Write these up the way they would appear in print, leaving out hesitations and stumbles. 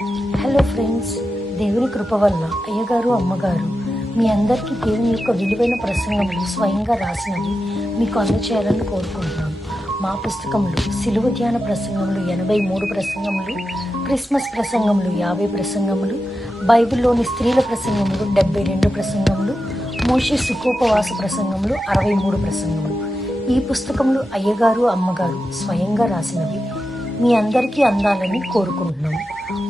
Hello friends, దేవుని కృప వల్ల అయ్యగారు అమ్మగారు మీ అందరికీ దేవుని యొక్క విలువైన ప్రసంగములు స్వయంగా రాసినవి మీకు అందచేయాలని కోరుకుంటున్నాను. మా పుస్తకంలో సిలువ ధ్యాన ప్రసంగములు 83 ప్రసంగములు, క్రిస్మస్ ప్రసంగములు 50 ప్రసంగములు, బైబిల్లోని స్త్రీల ప్రసంగములు 72 ప్రసంగములు, మోషే సుఖోపవాస ప్రసంగములు 63 ప్రసంగములు. ఈ పుస్తకములు అయ్యగారు అమ్మగారు స్వయంగా రాసినవి మీ అందరికీ అందాలని కోరుకుంటున్నాము.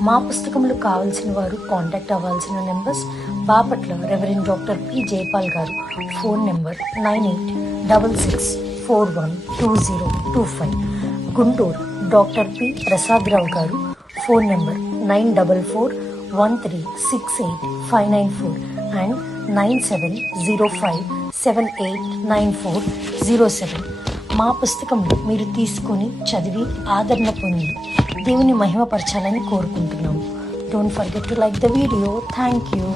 మా పుస్తకములు కావాల్సిన వారు కాంటాక్ట్ అవ్వాల్సిన numbers: Bapatla reverend doctor P Jayapal garu, phone number 9866412025. Guntur doctor P Prasad Rao garu, phone number 9413685994 and 9705789407. మా పుస్తకంలో మీరు తీసుకొని చదివి ఆదరణ పొంది దేవుని మహిమపరచాలని కోరుకుంటున్నాము. Don't forget to like the video. Thank you.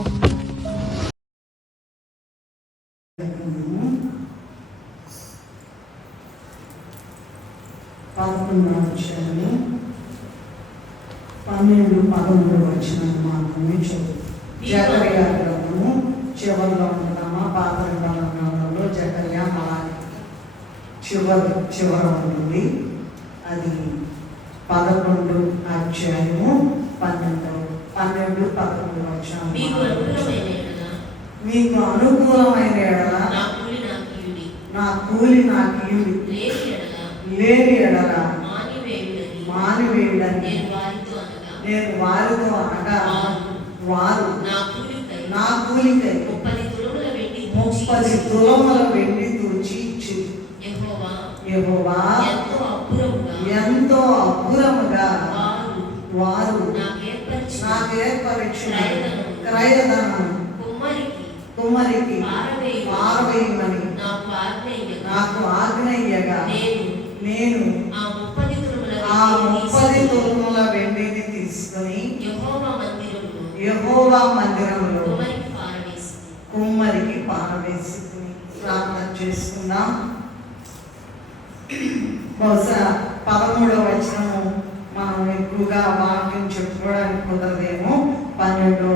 12-13 మాత్రమే చదువు. జకర్యా గ్రంథము చివరిలో ఉంటున్నామా? పాత గ్రంథంలో జకర్యా చివర ఉంటుంది. అది 11 అధ్యాయము 12-11 వచనాలు. మీకు అనుకూలమైన ఎడల నా కూలి నాకు ఇయ్యుడి, లేని ఎడల మానివేయుడని నేను వారితో అనగా వారు నా కూలికై 30 తులముల వెండి తూచి ఇచ్చి, యెహోవా ఎంతో అబ్బురముగా వారు నాకు ఏర్పరిచిన క్రయధనము కుమ్మరికి పారవేయమని నాకు ఆజ్ఞయ్యగా నేను ఆ 30 తులముల వెండిని తీసుకుని యెహోవా మందిరంలో కుమ్మరికి పారవేసుకుని ప్రార్థన చేసుకుందాం. బహుశా 13వ వచనము మనం ఎక్కువగా వాక్యం చెప్పుకోవడానికి కుదరదేమో. 12వ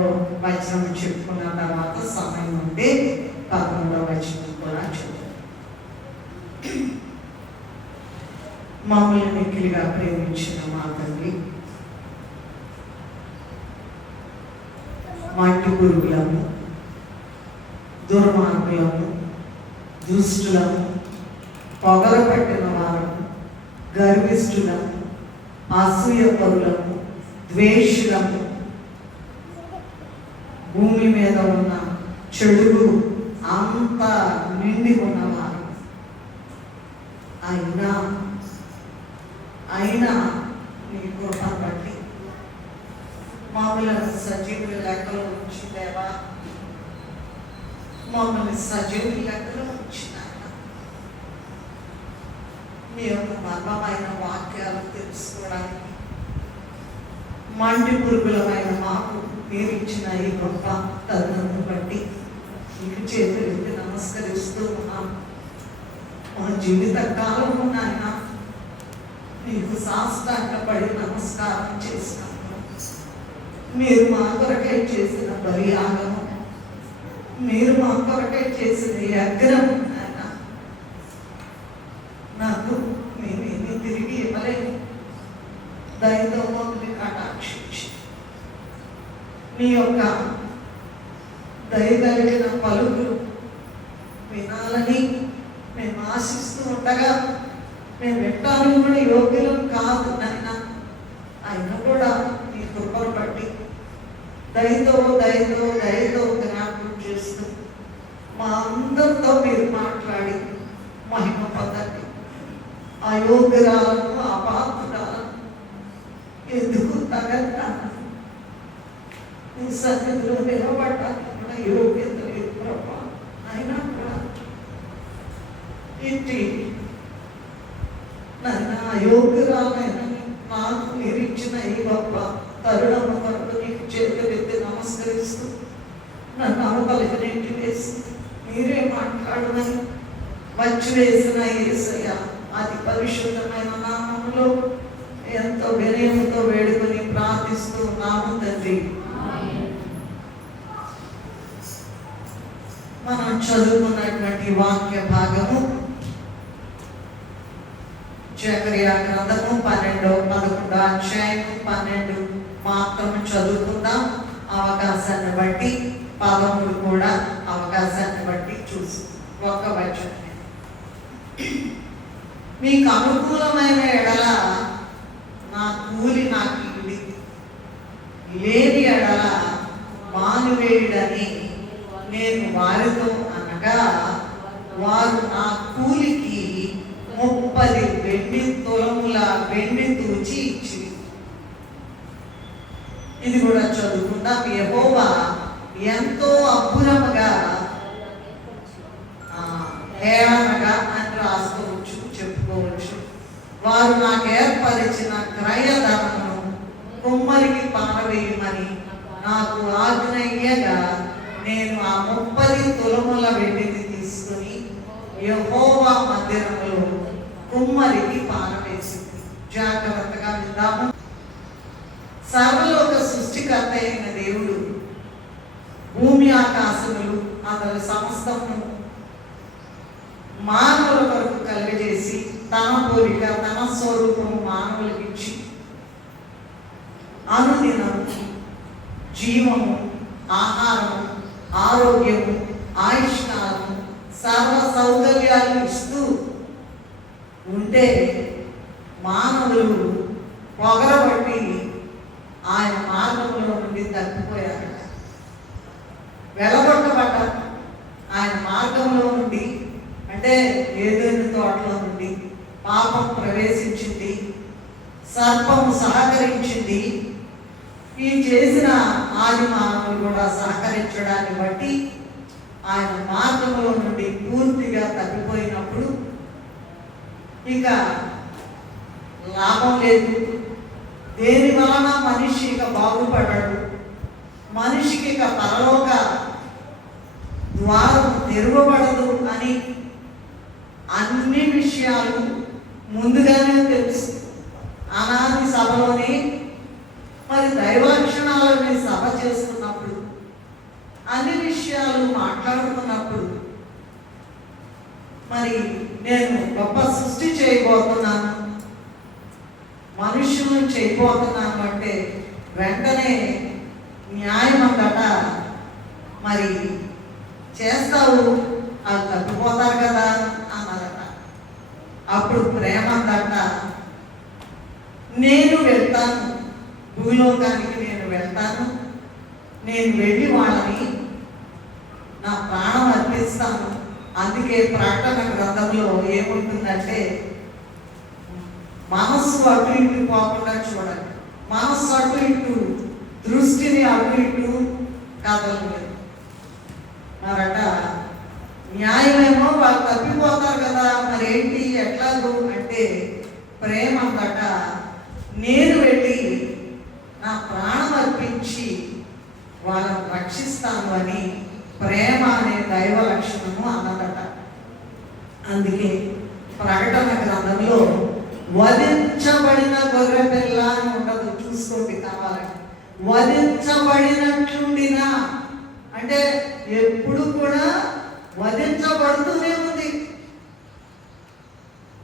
వచనం చెప్పుకున్న తర్వాత సమయం ఉంటే 13వ వచనం కూడా చూద్దాం. మమ్మల్ని మిక్కిలిగా ప్రేమించిన మా తండ్రి, మట్టి పురుగులను, దుర్మార్గులను, దుష్టులను, పొగలు పెట్టిన వారము, గర్విష్ఠులను, అసూయపరులను, ద్వేషులను, భూమి మీద ఉన్న చెడుగు అంతా నిండి ఉన్నవారు అయినా నీ కృపను బట్టి మమ్మల్ని సజీవుల లెక్కలో ఉంచిదేవా, మమ్మల్ని సజీవుల లెక్కలో ఉంచినాక మీ యొక్క మర్మమైన వాక్యాలు తెలుసుకోవడానికి మంటి పురుగులమైన మాకు మీరు ఇచ్చిన ఈ గొప్ప తరుణాన్ని బట్టి మీకు చేతులెత్తి నమస్కరిస్తూ ఉన్నాం. మా జీవిత కాలంలో నాయన మీకు సాష్టాంగపడి నమస్కారం చేసినాము. మీరు మా కొరకై చేసిన బలియాగము, మీరు మా కొరకై చేసిన యజ్ఞము నాయన నాకు మేమేమీ తిరిగి ఇవ్వలేదు. దయతో మమ్మల్ని కటాక్షించి నీ యొక్క దయ కలిగిన పలుకులు వినాలని మేము ఆశిస్తూ ఉండగా మేము వినడానికి కూడా యోగ్యులం కాదు నాయన. అయినా కూడా నీ కృపను బట్టి దయతో జ్ఞాపకం చేస్తూ మా అందరితో మీరు మాట్లాడి మహిమ పొందండి. అయోగ్యురాలను, అపాత్రురాలను, ఎందుకు తగట్టాను నీ సన్నిధిలో నిలబడ్డానికి కూడా యోగ్యత లేదు ప్రభా. అయినా కూడా ఇంటి నన్ను అయోగ్యురాలైన నాకు మీరు ఇచ్చిన ఈ గొప్ప తరుణము కొరకు నీకు చేతులెత్తి నమస్కరిస్తూ నన్ను అవతలికి నెట్టి వేసి మీరే మాట్లాడమని వచ్చి వేసిన యేసయ్య అతి పరిశుద్ధమైన నామములో ఎంతో వినయముతో వేడుకొని ప్రార్థిస్తూ నామం తండ్రి. మనం చదువుకున్నటువంటి వాక్య భాగము జకర్యా గ్రంథము 11 అధ్యాయము 12 మాత్రం చదువుకుందాం. అవకాశాన్ని బట్టి 13 కూడా అవకాశాన్ని బట్టి చూసి ఒక్క వచనం. మీకు అనుకూలమైన ఎడల నా కూలి నాకు ఇవ్వండి, లేని ఎడల మానువేయుడని నేను వారితో అనగా వారు నా కూలికి 30 వెండి తులముల వెండి తూచి ఇచ్చి. ఇది కూడా చదువుకుందాం. యెహోవా ఎంతో అబ్బురముగా హేళనగా అని రాసుకోవచ్చు, చెప్పుకోవచ్చు. వారు నాకు ఏర్పరిచిన క్రయధనమును కుమ్మరికి పారవేయమని నాకు ఆజ్ఞయ్యగా నేను ఆ 30 తులముల వెండిని తీసుకుని యెహోవా మందిరములో కుమ్మరికి పారవేసింది. జాగ్రత్తగా విందాము. సర్వలోక సృష్టికర్త అయిన దేవుడు భూమి ఆకాశములు అతని సమస్తము మానవుల కొరకు కలిగజేసి తన పోలిక తన స్వరూపము మానవులకు ఇచ్చి అనుదినము జీవము, ఆహారము, ఆరోగ్యము, ఆయుష్కాలము, సర్వ సౌకర్యాలు ఇస్తూ ఉంటే మానవులు పొగరబట్టి ఆయన మార్గంలో నుండి తప్పిపోయారు, వెలగొట్టబడ్డారు. ఆయన మార్గంలో నుండి అంటే ఏదైనా తోటలో నుండి పాపం ప్రవేశించింది, సర్పము సహకరించింది. ఈ చేసిన ఆది మానవులు కూడా సహకరించడాన్ని బట్టి ఆయన మార్గంలో నుండి పూర్తిగా తప్పిపోయినప్పుడు ఇక లాభం లేదు. దేని వలన మనిషి ఇక బాగుపడ్డాడు, మనిషికి ఇక పరలోక ద్వారం తెరవబడదు అని అన్ని విషయాలు ముందుగానే తెలుసు. అనాది సభలోనే మరి దైవలక్షణాలని సభ చేస్తున్నప్పుడు అన్ని విషయాలు మాట్లాడుతున్నప్పుడు మరి నేను గొప్ప సృష్టి చేయబోతున్నాను, మనుషులను చేయబోతున్నాను అంటే వెంటనే న్యాయం అందట మరి చేస్తావు, వాళ్ళు తప్పిపోతారు కదా అన్నారట. అప్పుడు ప్రేమ అందట నేను వెళ్తాను, భూలోకానికి నేను వెళ్తాను, నేను వెళ్ళి వాళ్ళని నా ప్రాణం అర్పిస్తాను. అందుకే ప్రకటన గ్రంథంలో ఏముంటుందంటే మనస్సు అటు ఇటు పోకుండా చూడాలి, మనస్సు అటు ఇటు, దృష్టిని అటు ఇటు కదలలేదు మరట. న్యాయమేమో వాళ్ళు తప్పిపోతారు కదా, మరేంటి ఎట్లాగూ అంటే ప్రేమ అందట నేను వెళ్ళి నా ప్రాణం అర్పించి వాళ్ళని రక్షిస్తాను అని ప్రేమ అనే దైవ లక్షణము అన్నదట. అందుకే ప్రకటన గ్రంథంలో వధించబడిన గొర్రె పిల్ల అని ఉండదు, చూసుకోండి కావాలని. వధించబడినట్లుండిన అంటే ఎప్పుడు కూడా వధించబడుతూనే ఉంది,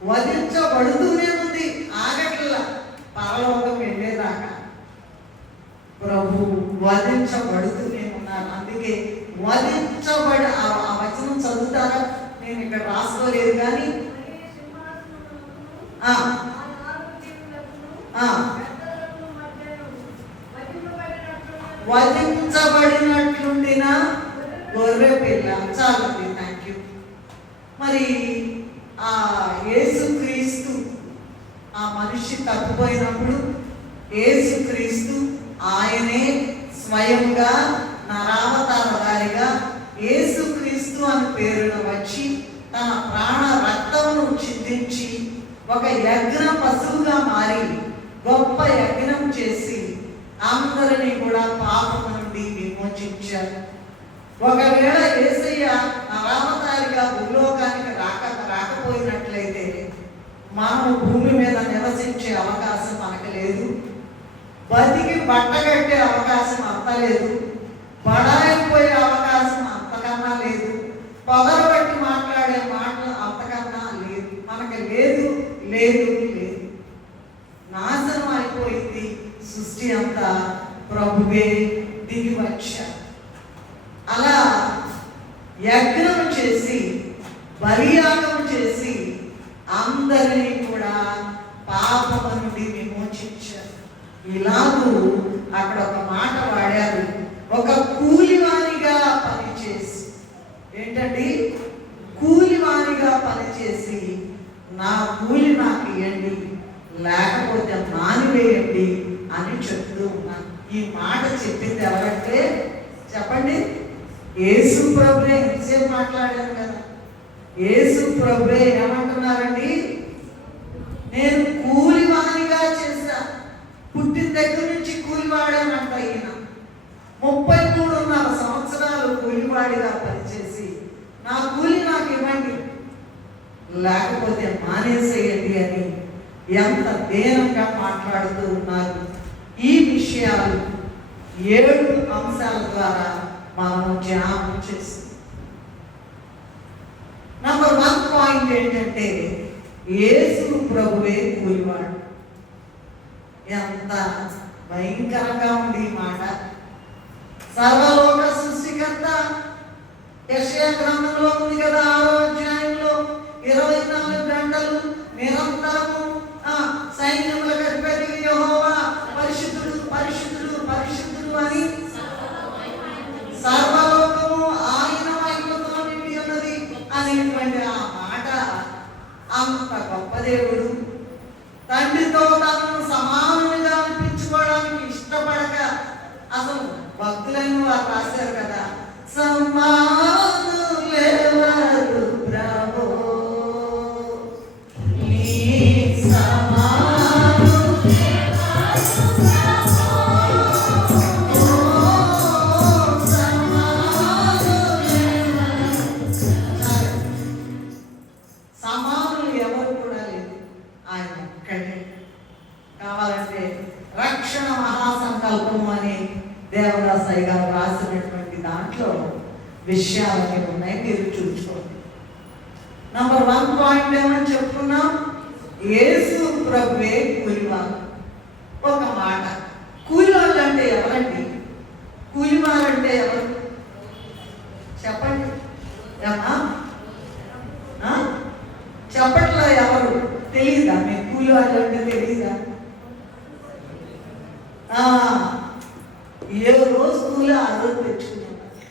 వధించబడుతూనే ఉంది, ఆగట్ల పరలోకం వెళ్ళేదాకా ప్రభు వధించబడుతూనే ఉన్నారు. అందుకే వధించబడి ఆ వచనం చదువుతారా? నేను ఇక్కడ రాసుకోలేదు కానీ వధించబడినట్లుండిన గొర్రె పిల్ల. చాలండి, థ్యాంక్ యూ. మరి ఆ యేసుక్రీస్తు ఆ మనిషి తప్పిపోయినప్పుడు యేసుక్రీస్తు ఆయనే స్వయంగా నరావతారధారిగా యేసుక్రీస్తు అని పేరున వచ్చి తన ప్రాణ రక్తమును చిందించి ఒక యజ్ఞ పశువుగా మారి గొప్ప యజ్ఞం చేసి అందరినీ కూడా పాపం నుండి విమోచించారు. ఒకవేళ యేసయ్య నరావతారిగా భూలోకానికి రాకపోయినట్లయితే మనము భూమి మీద నివసించే అవకాశం మనకు లేదు, బతికి బట్టగట్టే అవకాశం లేదు, బడాయిపోయే అవకాశం అంతకన్నా లేదు, పొగరు బట్టి మాట్లాడే మాటలు అంతకన్నా లేదు. మనకి లేదు లేదు లేదు. నాశనం అయిపోయింది సృష్టి అంతా, ప్రభువే దిగి వచ్చారు. అలా యజ్ఞం చేసి బలియాగం చేసి అందరినీ కూడా పాపము నుండి విమోచించారు. ఇలాగూ అక్కడ ఒక మాట వాడారు, ఒక కూలివానిగా పనిచేసి. ఏంటండి? కూలివానిగా పనిచేసి నా కూలి నాకు ఇవ్వండి, లేకపోతే మానివేయండి అని చెప్తూ ఉన్నాను. ఈ మాట చెప్పింది ఎవరంటే చెప్పండి, యేసు ప్రభువే. ఎంతసేపు మాట్లాడాను కదా, యేసు ప్రభువే ఏమంటున్నారండి? నేను కూలివానిగా చేశా, పుట్టిన దగ్గర నుంచి కూలివాడానంట ఈయన. 33.5 సంవత్సరాలు కూలివాడిగా పనిచేసి నా కూలి నాకు ఇవ్వండి, లేకపోతే మానేసేయండి అని ఎంత దీనంగా మాట్లాడుతూ ఉన్నారు. ఈ విషయాలు 7 అంశాల ద్వారా మనం ధ్యానం చేస్తాం. నంబర్ 1 పాయింట్ ఏంటంటే యేసు ప్రభువే కూలివాడు. ఎంత భయంకరంగా ఉంది ఈ మాట. సర్వలోక సృష్టికర్త యెషయా గ్రంథంలో ఉంది కదా, 6వ అధ్యాయంలో 24 గంటలు నిరంతరము సైన్యములకు అధిపతి యెహోవా పరిశుద్ధుడు పరిశుద్ధుడు పరిశుద్ధుడు అని సర్వలోకము ఆయన మహిమతో నిండి ఉన్నది అనేటువంటి ఆ మాట. అంత గొప్ప దేవుడు తండ్రితో తనను సమానునిగా అనిపించుకోవడానికి ఇష్టపడక, అసలు భక్తులైన వారు రాశారు కదా, సమానులెవరు ప్రభో నీ సమానులు ఎవరు కూడా లేదు, ఆయన ఒక్కడే. కావాలంటే రక్షణ మహాసంకల్పము అని దేవదాసయ్య గారు రాసినటువంటి దాంట్లో విషయాలన్నీ ఉన్నాయి, మీరు చూసుకోండి. నంబర్ 1 పాయింట్ ఏమని చెప్పుకున్నాం? యేసు ప్రభువే కూలివారు. ఒక మాట, కూలివాళ్ళు అంటే ఎవరండి? కూలివారు అంటే ఎవరు చెప్పండి ఏమా? చెప్పట్లో ఎవరు తెలీదా మీకు? కూలివాళ్ళు అంటే తెలీదా? ఏ రోజు కూలి ఆ రోజు తెచ్చుకునేవాడు,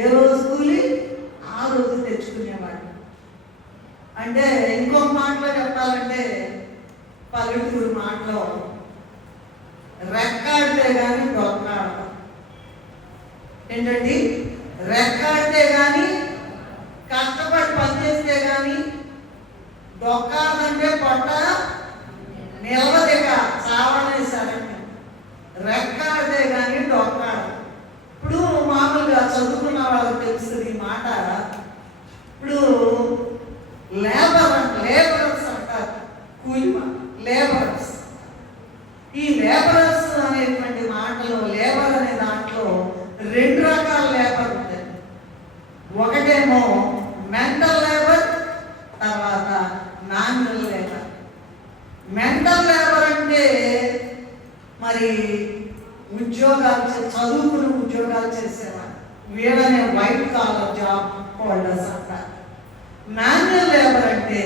ఏ రోజు కూలి ఆ రోజు తెచ్చుకునేవాడు. అంటే ఇంకొక మాటలో చెప్పాలంటే, పల్లెటూరు మాటలో రెక్కాడితే కానీ డొక్కాడతాం. ఏంటండి? రెక్కాడితే కానీ, కష్టపడి పనిచేస్తే కానీ డొక్కాడంటే పొట్ట నిలవదిక చావనేసారండి. రెక్కాడితే కానీ డొక్కాడు. ఇప్పుడు మామూలుగా చదువుకున్న వాళ్ళకి తెలుస్తుంది ఈ మాట. ఇప్పుడు లేబరర్స్ అంటారు, కూలి లేబరర్స్. ఈ లేబరర్స్ అనేటువంటి మాటలో, లేబర్ అనే దాంట్లో 2 రకాల లేబర్ ఉంటాయి. ఒకటేమో మెంటల్ లేబర్, తర్వాత మాన్యువల్ లేబర్. మెంటల్ లేబర్ అంటే మరి ఉద్యోగాలు చదువుకుని ఉద్యోగాలు చేసేవారు, వీళ్ళనే వైట్ కాలర్ జాబ్ హోల్డర్స్ అంటారు. మాన్యువల్ లేబర్ అంటే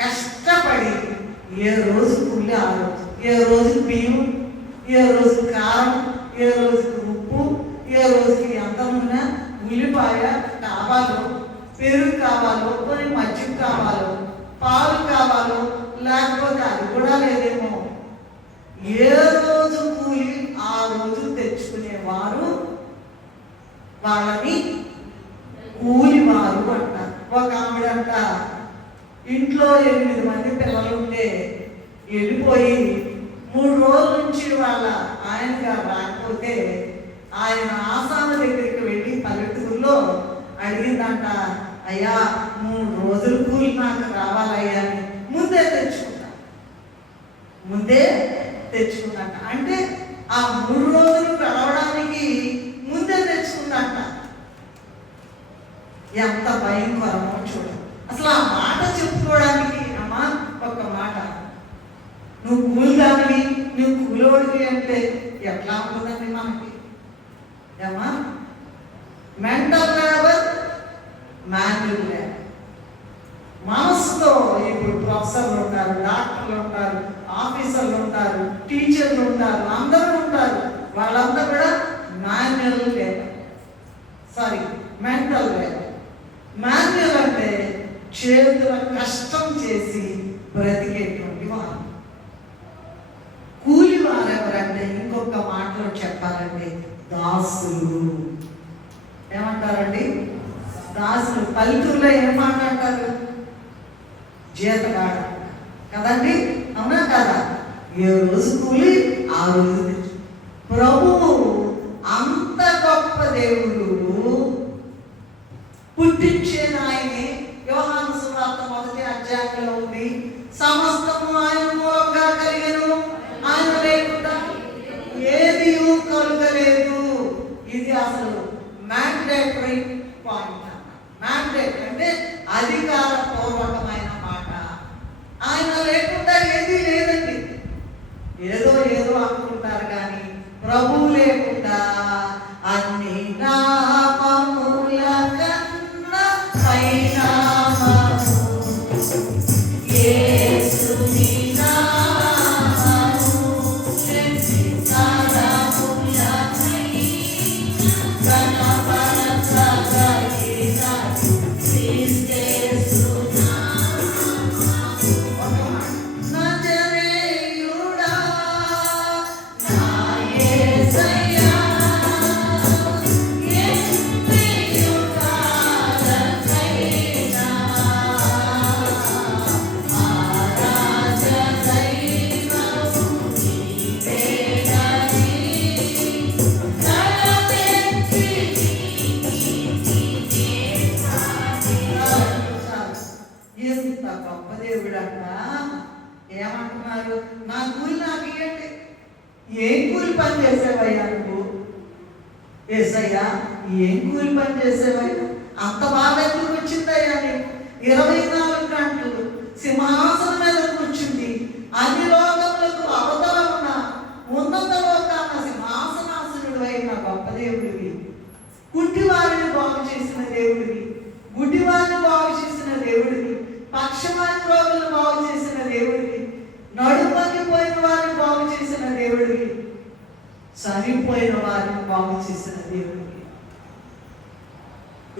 కష్టపడి ఏ రోజు కూలి ఆ రోజు, ఏ రోజు బియ్యం, ఏ రోజు కారం, ఏ రోజుకి ఉప్పు, ఏ రోజుకి ఎంత నూనె, ఉల్లిపాయ కావాలో, పెరుగు కావాలో, కొన్ని మజ్జిగ కావాలో, పాలు కావాలో, లేకపోతే అది కూడా లేదేమో, ఏ రోజు కూలి ఆ రోజు తెచ్చుకునేవారు వాళ్ళని కూలివారు అంటారు. ఒక ఆవిడంట ఇంట్లో 8 మంది పిల్లలు ఉంటే వెళ్ళిపోయి 3 రోజుల నుంచి వాళ్ళ ఆయన గారు రాకపోతే ఆయన ఆసాన దగ్గరికి వెళ్ళి పల్లెటూరులో అడిగిందంట, అయ్యా 3 రోజుల కూలి నాకు రావాలయ్యా అని ముందే తెచ్చుకుందంట. అంటే ఆ 3 రోజులు ఎంత భయంకరమో చూడు. అసలు ఆ మాట చెప్పుకోవడానికి అమ్మా ఒక మాట, నువ్వు కూలిదానివి, నువ్వు కూలోడివి అంటే ఎట్లా ఉంటుందండి మనకి? ఏమా మెంటల్ లేబర్, మాన్యువల్ లేబర్. మనసుతో ఇప్పుడు ప్రొఫెసర్లు ఉంటారు, డాక్టర్లు ఉంటారు, ఆఫీసర్లు ఉంటారు, టీచర్లు ఉంటారు, అందరూ ఉంటారు. వాళ్ళంతా కూడా manual labour, sorry mental labour. Manual అంటే చేతుల కష్టం చేసి బ్రతికేటువంటి వారు. కూలి వారు ఎవరంటే ఇంకొక మాటలో చెప్పాలంటే దాసులు. ఏమంటారండి? దాసులు. పల్లెటూరులో ఏం మాట అంటారు? జీతగాడ కదండి, అవునా కదా? ఏ రోజు కూలి ఆ రోజు. ప్రభువు అంత గొప్ప దేవుడు, పుట్టించేది ఆయనే. యోహాను సువార్త 1వ అధ్యాయంలో ఉంది, సమస్తము ఆయన మూలంగా కలిగెను, ఆయన లేకుండా ఏది కలుగలేదు. ఇది అసలు మ్యాండేటరీ పాయింట్. మ్యాండేట్ అంటే అధికార పూర్వకమైన మాట. ఆయన లేకుండా ఏది లేదండి. ఏదో ఏదో అనుకుంటారు కానీ ప్రభువు లేకుండా అన్ని నామముల కన్నా పైనామము యేసుని నామము సదాములమై కనపరచగలిగిన క్రీస్తు నజరేయుడా నా యేసయ్యా ఎంతయు కాలకైనా ఆరాధనైనవు నీవేనని తలపెట్టి ఎంత గొప్ప దేవుడంట. ఏమంటున్నారు? నా కూలి నాకు ఇవ్వండి. ఏం కూలి పని చేసేవయ్యా నువ్వు? ఏసయ్యా ఏం కూలి పని చేసేవయ్యా? అంత బాగా ఎందుకు వచ్చిందయ్యా నీకు? 24 గంటలు సింహాసనం మీద కూర్చుంది, అన్ని లోకములకు అవతల ఉన్న ఉన్నత లోకాన సింహాసనాసనుడు అయిన గొప్ప దేవుడివి. కుంటివారిని బాగు చేసిన దేవుడివి, గుడ్డివారిని బాగు చేసిన దేవుడివి, పక్షవాని రోగులను బాగు చేసిన దేవుడివి, నడుమగిపోయిన వారిని బాగు చేసిన దేవుడివి, చనిపోయిన వారిని బాగు చేసిన దేవుడివి.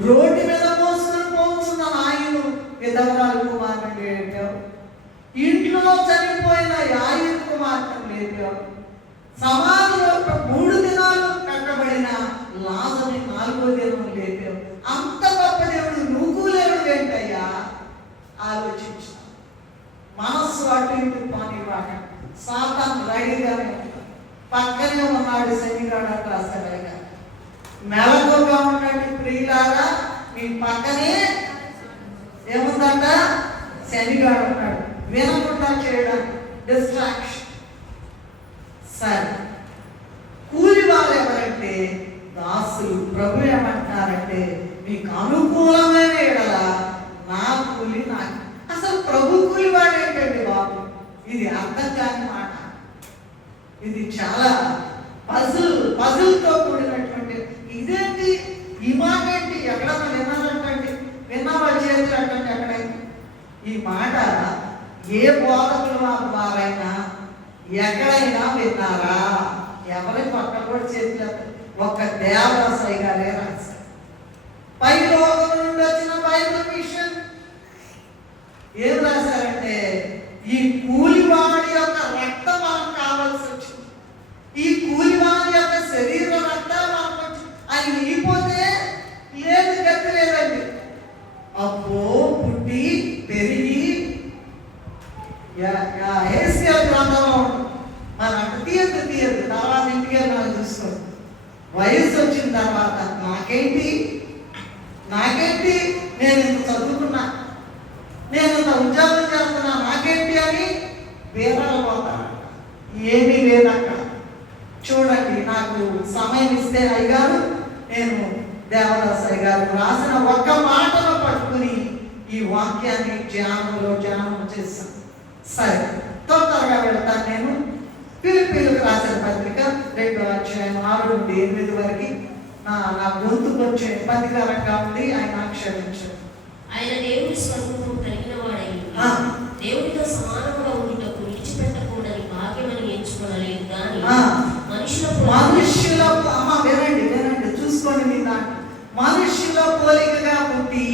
రోడ్డు మీద మోసుకొని పోతున్న నాయను విధవరాలు కుమారుని లేపావు. ఇంట్లో చనిపోయిన యాయిరు కుమార్తెను లేపావు. సమాధిలో 3 దినాలు కట్టబడిన లాజరుని 4వ దినం లేపావు. అంత గొప్ప దేవుడు నువ్వు లేడు ఏంటయ్యా? ఆలోచించు. మనస్సు అటు ఇటు పోనివాడు. సాతాను రెడీగానే ఉంటాడు. పక్కనే ఉన్నాడు శనిగాడు రాస్తాడుగా. మెలకుగా ఉన్నాడు. ప్రియులారా మీ పక్కనే ఏముందంట? శనిగాడు ఉన్నాడు. వినకుండా చేయడానికి డిస్ట్రాక్షన్. సరే, కూలి వాళ్ళు ఎవరంటే దాసులు. ప్రభు ఏమంటున్నారంటే మీకు అనుకూలమైన ఎడల నా కూలి నాకు. అసలు ప్రభు కూలి వాడు ఏంటండి బాబు? ఇది అర్థం కాని మాట. ఇది చాలా పజిల్తో కూడినటువంటి. ఇదేంటి ఈ మాట ఏంటి? ఎక్కడన్నా విన్నారంటండి? విన్న వాళ్ళ చేతులు అంటండి ఎక్కడైనా ఈ మాట ఏ బోధకులు వారైనా ఎక్కడైనా విన్నారా? ఎవరి పక్క కూడా చేతులు ఒక దేవదాసయ్య గారే రాశారు. పై లోకం నుండి వచ్చిన బైబిల్ మిషన్ ఏం రాశారంటే ఈ కూలివాడి యొక్క రక్తం మనకు కావాల్సి వచ్చింది. ఈ కూలివాడి యొక్క శరీర రక్తం మనకు వచ్చింది. అది విడిపోతే లేదు, గతి లేదండి. అబ్బో పుట్టి పెరిగి హెస్కేల్ గ్రంథంలో ఉంటుంది. మరి అంట తీయద్దు తర్వాత ఇంటికే మనం చూసుకోండి. వయసు వచ్చిన తర్వాత నాకేంటి నేను ఇంత చదువుకున్నా, నేను ఇంత ఉద్యోగం చేస్తున్నా, నాకేంటి అని బీరాలు పోతాను. ఏమీ లేదు అక్కడ. చూడండి, నాకు సమయం ఇస్తే అయ్యగారు నేను దేవదాసయ్య గారు రాసిన ఒక్క మాటను పట్టుకుని ఈ వాక్యాన్ని ధ్యానం చేశాను. సరే, తొందరగా వెళ్తాను. నేను ఫిలిప్పీయులకు రాసిన పత్రిక 2వ అధ్యాయం 6 నుండి 8 వరకు. నా గొంతు కొంచెం ఇబ్బందికరంగా ఉంది, ఆయన క్షమించండి. ఆయన దేవుని స్వరూపం కలిగిన వాడై దేవునితో సమానంగా ఉండుటకు విడిచిపెట్టకూడని భాగ్యమని ఎంచుకోనలేదు కానీ మనుష్యుల వినండి, చూసుకోండి. మీ దాంట్లో మనుష్యుల పోలికగా పుట్టి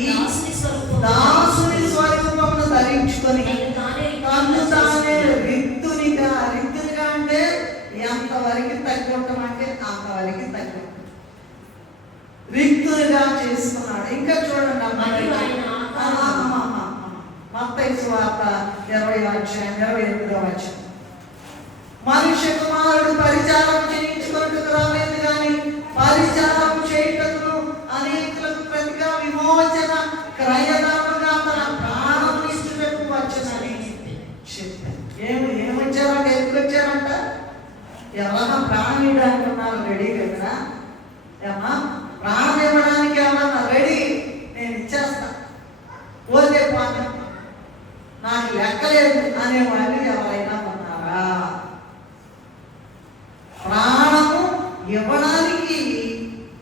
దాసుని స్వరూపమును ధరించుకొని తను తానే రిక్తునిగా అంటే ఎంతవరకు తగ్గుంటాం అంటే అంతవరకు తగ్గుంటాం, రిక్తునిగా చేసుకున్నాడు. ఇంకా చూడండి, మత్తయి సువార్త 20వ అధ్యాయం 28వ వచనం. మనుష్య కుమారుడు పరిచారం చేయించుకున్నట్టుకు రాలేదు కానీ పరిచారం చేయుటకును అనేకులకు ప్రతిగా విమోచన క్రయదాముగా తన ప్రాణం ఇచ్చుటకు వచ్చనని చెప్పారు. ఏమొచ్చారంట? ఎందుకు వచ్చారంట? ఎవరన్నా ప్రాణం ఇవ్వడానికి ఉన్నారు రెడీ కదా? ఏమన్నా ప్రాణం ఇవ్వడానికి ఎవరన్నా రెడీ? నేను ఇచ్చేస్తా, ఓకే పాట, నాకు లెక్కలేదు అనేవాళ్ళు ఎవరైనా ఉన్నారా? ప్రాణము ఇవ్వడానికి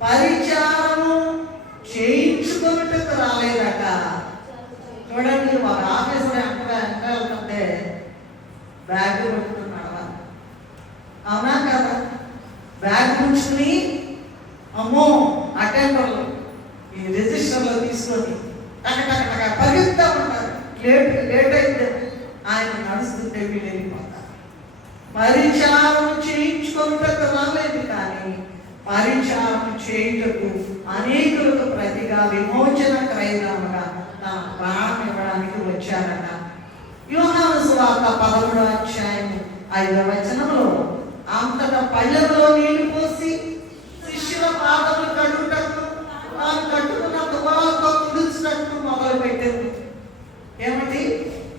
పరిచారము చేయించుకున్నట్టుకు రాలేదట. చూడండి, ఒక ఆఫీసర్ వెళ్తుంటే బ్యాగ్ పెట్టుకున్నాడు, అవునా కదా? బ్యాగ్ పుచ్చుకుని అమ్మో అటెండర్లు ఈ రిజిస్టర్లో తీసుకొని పరిగెత్తా ఉంటారు. లేట్ అయితే ఆయన నడుస్తుంటే వీళ్ళు వెళ్ళిపోతారు. పరిచారం చేయించుకున్నట్టు రాలేదు కానీ పరిచారం చేయుటకు అనేకులకు ప్రతిగా విమోచన క్రయదాముగా తన ప్రాణం ఇవ్వడానికి వచ్చారట. యోహాను సువార్త 13వ అధ్యాయం 5వ వచనంలో అంతటా పళ్ళెంలో నీళ్లు పోసి శిష్యుల పాదములు కడుగుటకు తాను కట్టుకున్న తువాలతో తుడుచుటట్టు మొదలు పెట్టారు. ఏమండి?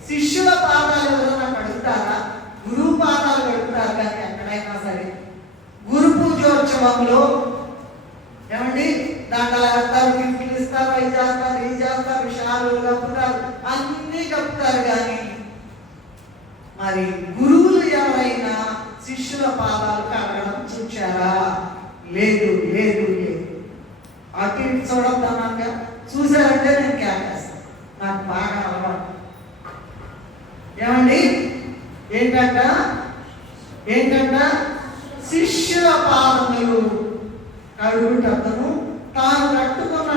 శిష్యుల పాదాలు ఎవరైనా కడుగుతారా? గురువు పాదాలు కడుగుతారు. కానీ ఎక్కడైనా సరే గురు పూజోత్సవంలో ఏమండి దండలు వేస్తారు, గిఫ్ట్లు ఇస్తారు, అవి చేస్తారు, ఇది చేస్తారు, షాలు కప్పుతారు, అన్నీ కప్పుతారు. కానీ మరి గురువులు ఎవరైనా శిష్యుల పాదాలు కడగడం చూచారా? లేదు లేదు లేదు. అటు ఇటు చూడొద్దన్నాక చూసారంటే నేను కేకేస్తాను, నాకు బాగా అలవాటు. ఏమండి? ఏంటంట శిష్యుల పాదములు కడుగుటను తాను కట్టుకున్న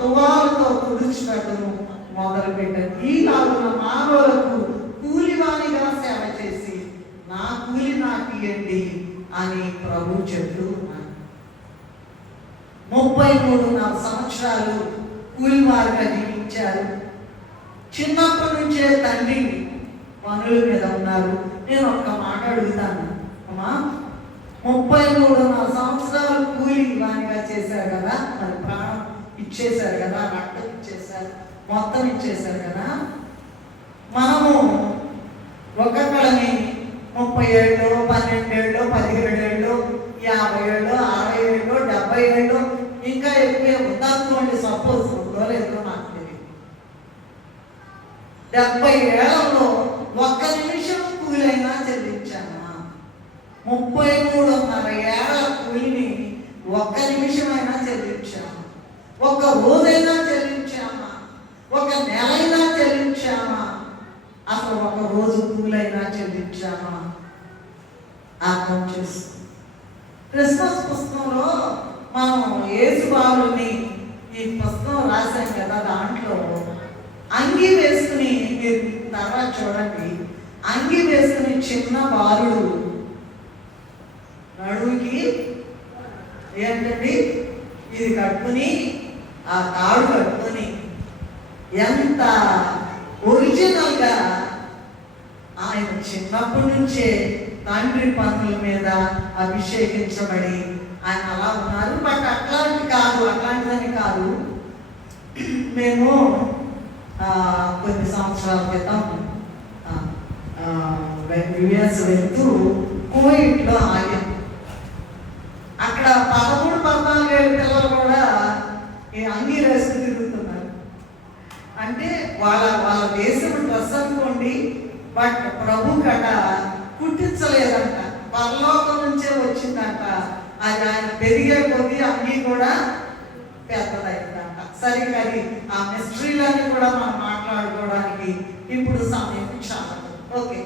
తువాలతో తుడుచుటను మొదలు పెట్టారు. ఈలాగున మానవులకు కూలివానిగా సేవ చేసి నా కూలి నాకు ఇవ్వండి అని ప్రభు చెప్తూ ఉన్నారు. 33 సంవత్సరాలు కూలివారిగా జీవించారు. చిన్నప్పటి నుంచే తండ్రి పనుల మీద ఉన్నారు. నేను ఒక్క మాట అడుగుతాను అమ్మా, 33 సంవత్సరాలు కూలి వానిగా చేశారు కదా, మరి ప్రాణం ఇచ్చేశారు కదా, రక్తం ఇచ్చేశారు, మొత్తం ఇచ్చేశారు కదా. మనము ఒక్కొక్కడిని 30 ఏళ్ళు, 12 ఏళ్ళు, 17 ఏళ్ళు, 50 ఏళ్ళు, 60 ఏళ్ళు, 70 ఏళ్ళు, ఇంకా ఎక్కువ ఉందనుకోండి. సపోజ్ ఉందో లేదో నాకు తెలియదు. 70 ఏళ్లలో ఒక్క నిమిషం కూలైనా చెల్లించామా? 33.5 ఏళ్ల కూలిని ఒక్క నిమిషమైనా చెల్లించామా? ఒక్క రోజైనా చెల్లించామా? ఒక నెలైనా చెల్లించామా? అసలు ఒక రోజు కూలైనా చెల్లించామా? అర్థం చేస్తాం. క్రిస్మస్ పుస్తకంలో మనం యేసు బాలుని ఈ పుస్తకం రాశాం కదా, దాంట్లో అంగి వేసుకుని, మీరు తర్వాత చూడండి, అంగి వేసుకుని చిన్న బాలుడు నడువుకి ఏంటండి ఇది కట్టుకుని, ఆ తాడు కట్టుకుని ఎంత ఒరిజినల్గా ఆయన చిన్నప్పటి నుంచే తండ్రి పనుల మీద అభిషేకించబడి ఆయన అలా ఉన్నారు. బట్ అట్లాంటిదని కాదు. మేము కొన్ని సంవత్సరాల క్రితం యుఎస్ వెళ్తూ కువైట్లో ఆగాం. అక్కడ 13-14 ఏళ్ళ పిల్లలు కూడా అంగీలు వేసుకుని తిరుగుతున్నారు. అంటే వాళ్ళ దేశం డ్రెస్ అనుకోండి, బట్ ప్రభు కట కుట్టించలేదంట, పరలోకం నుంచే వచ్చిందంట. అది ఆయన పెరిగే కొద్దీ అంగీ కూడా పెద్దదైందంట. సరిగ్గా ఆ మిస్టరీలన్నీ కూడా మనం మాట్లాడుకోవడానికి ఇప్పుడు సమయం చాలా. ఓకే,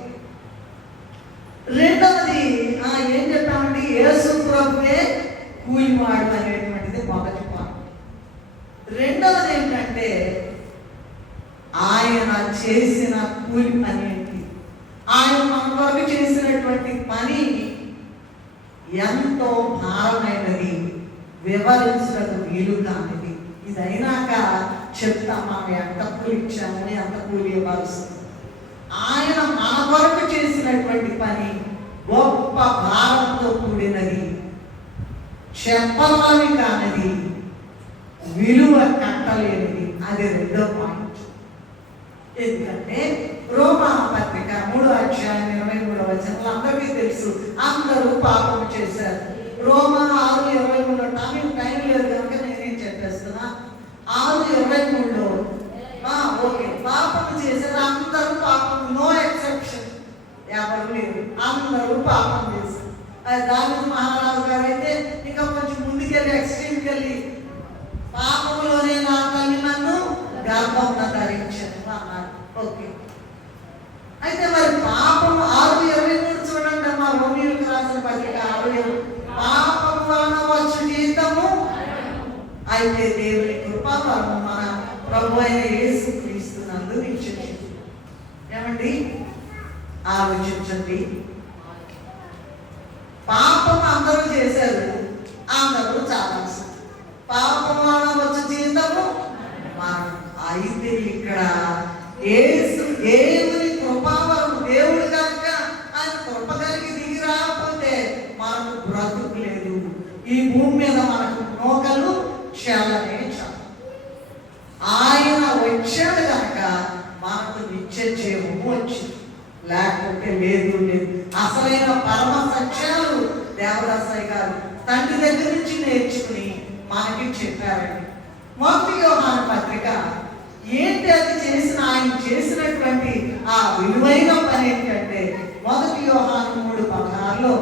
రెండవది ఏం చెప్పామండి? యేసు ప్రభువే కూలివాడు అనేటువంటిది మొదటి పాయింట్. రెండవది ఏంటంటే ఆయన చేసిన కూలి పని ఏంటి? ఆయన మన కొరకు చేసినటువంటి పని ఎంతో భారమైనది, వివరించడం వీలు కానిది. ఇదైనాక చెప్తాం మనం ఎంత కూలి ఇచ్చాము, ఎంత కూలి ఇవ్వాల్సి. ఆయన మన కొరకు చేసినటువంటి పని గొప్ప భారంతో కూడినది, చెప్పాలని కానిది, విలువ కట్టలేనిది. అది రెండో పాయింట్. ఎందుకంటే రోమా పత్రిక 3:23 అందరికీ తెలుసు, అందరూ పాపం చేశారు. రోమా 6:23 టైం లేదు కనుక నేనేం చెప్పేస్తున్నా. 6:23 ఓకే, పాపం చేశారు అందరూ. పాపం, నో ఎక్సెప్షన్, ఎవరు లేరు, అందరూ పాపం చేశారు. దాని మహారాజు గారు అయితే ఇంకా కొంచెం ముందుకెళ్ళి ఎక్స్ట్రీమ్కి వెళ్ళి పాపంలోనే నా తల్లి నన్ను గర్భం ధరించను అన్నారు. ఓకే, అయితే మరి పాపం 6:23 చూడండి అమ్మా, రోమీయులకు రాసిన పత్రిక 6. పాపం వలన వచ్చు జీతము, అయితే దేవుని కృప వలన మన ప్రభు అయిన యేసు క్రీస్తునందు నిత్యజీవం. ఏమండి ఆలోచించండి. పాపం అందరూ చేశారు, అందరూ చాలాల్సి. పాపం వలన వచ్చు జీతము మరణం. అయితే ఇక్కడ యేసు దేవుని కృపావరం, దేవుడు కనుక ఆయన కృప కలిగి దిగి రాకపోతే మనకు బ్రతుకు లేదు. ఈ భూమి మీద మనకు నోకలు చెల్లనే చాలు. ఆయన వచ్చాడు కనుక మనకు నిత్య జీవము వచ్చింది, లేకపోతే లేదు. అసలైన పరమ సత్యాలు దేవదాసయ్య గారు తండ్రి దగ్గర నుంచి నేర్చుకుని మనకి చెప్పారండి. మొదటి యోహాను పత్రిక ఏంటి అది చేసిన, ఆయన చేసినటువంటి ఆ విలువైన పని ఏంటంటే, మొదటి యోహాను 3:16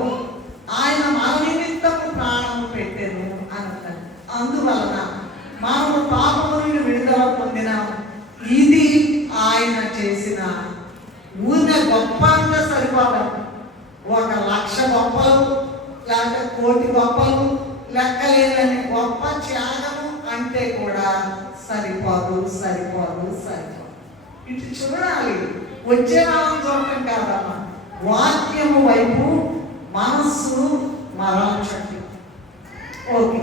ఆయన మన నిమిత్తము ప్రాణము పెట్టెను అన్నారు. అందువలన మనము పాపము నుండి విడుదల పొందినాము. ఇది ఆయన చేసిన ఊరిన గొప్ప అంటే సరిపోవాలి. 1,00,000 గొప్పలు లేకపోతే 1,00,00,000 గొప్పలు లెక్కలేదని గొప్ప త్యాగము అంటే కూడా సరిపోదు. ఇటు చూడాలి, వచ్చే వాళ్ళని చూడటం కాదమ్మా, వాక్యము వైపు మనస్సు మరల్చండి. ఓకే,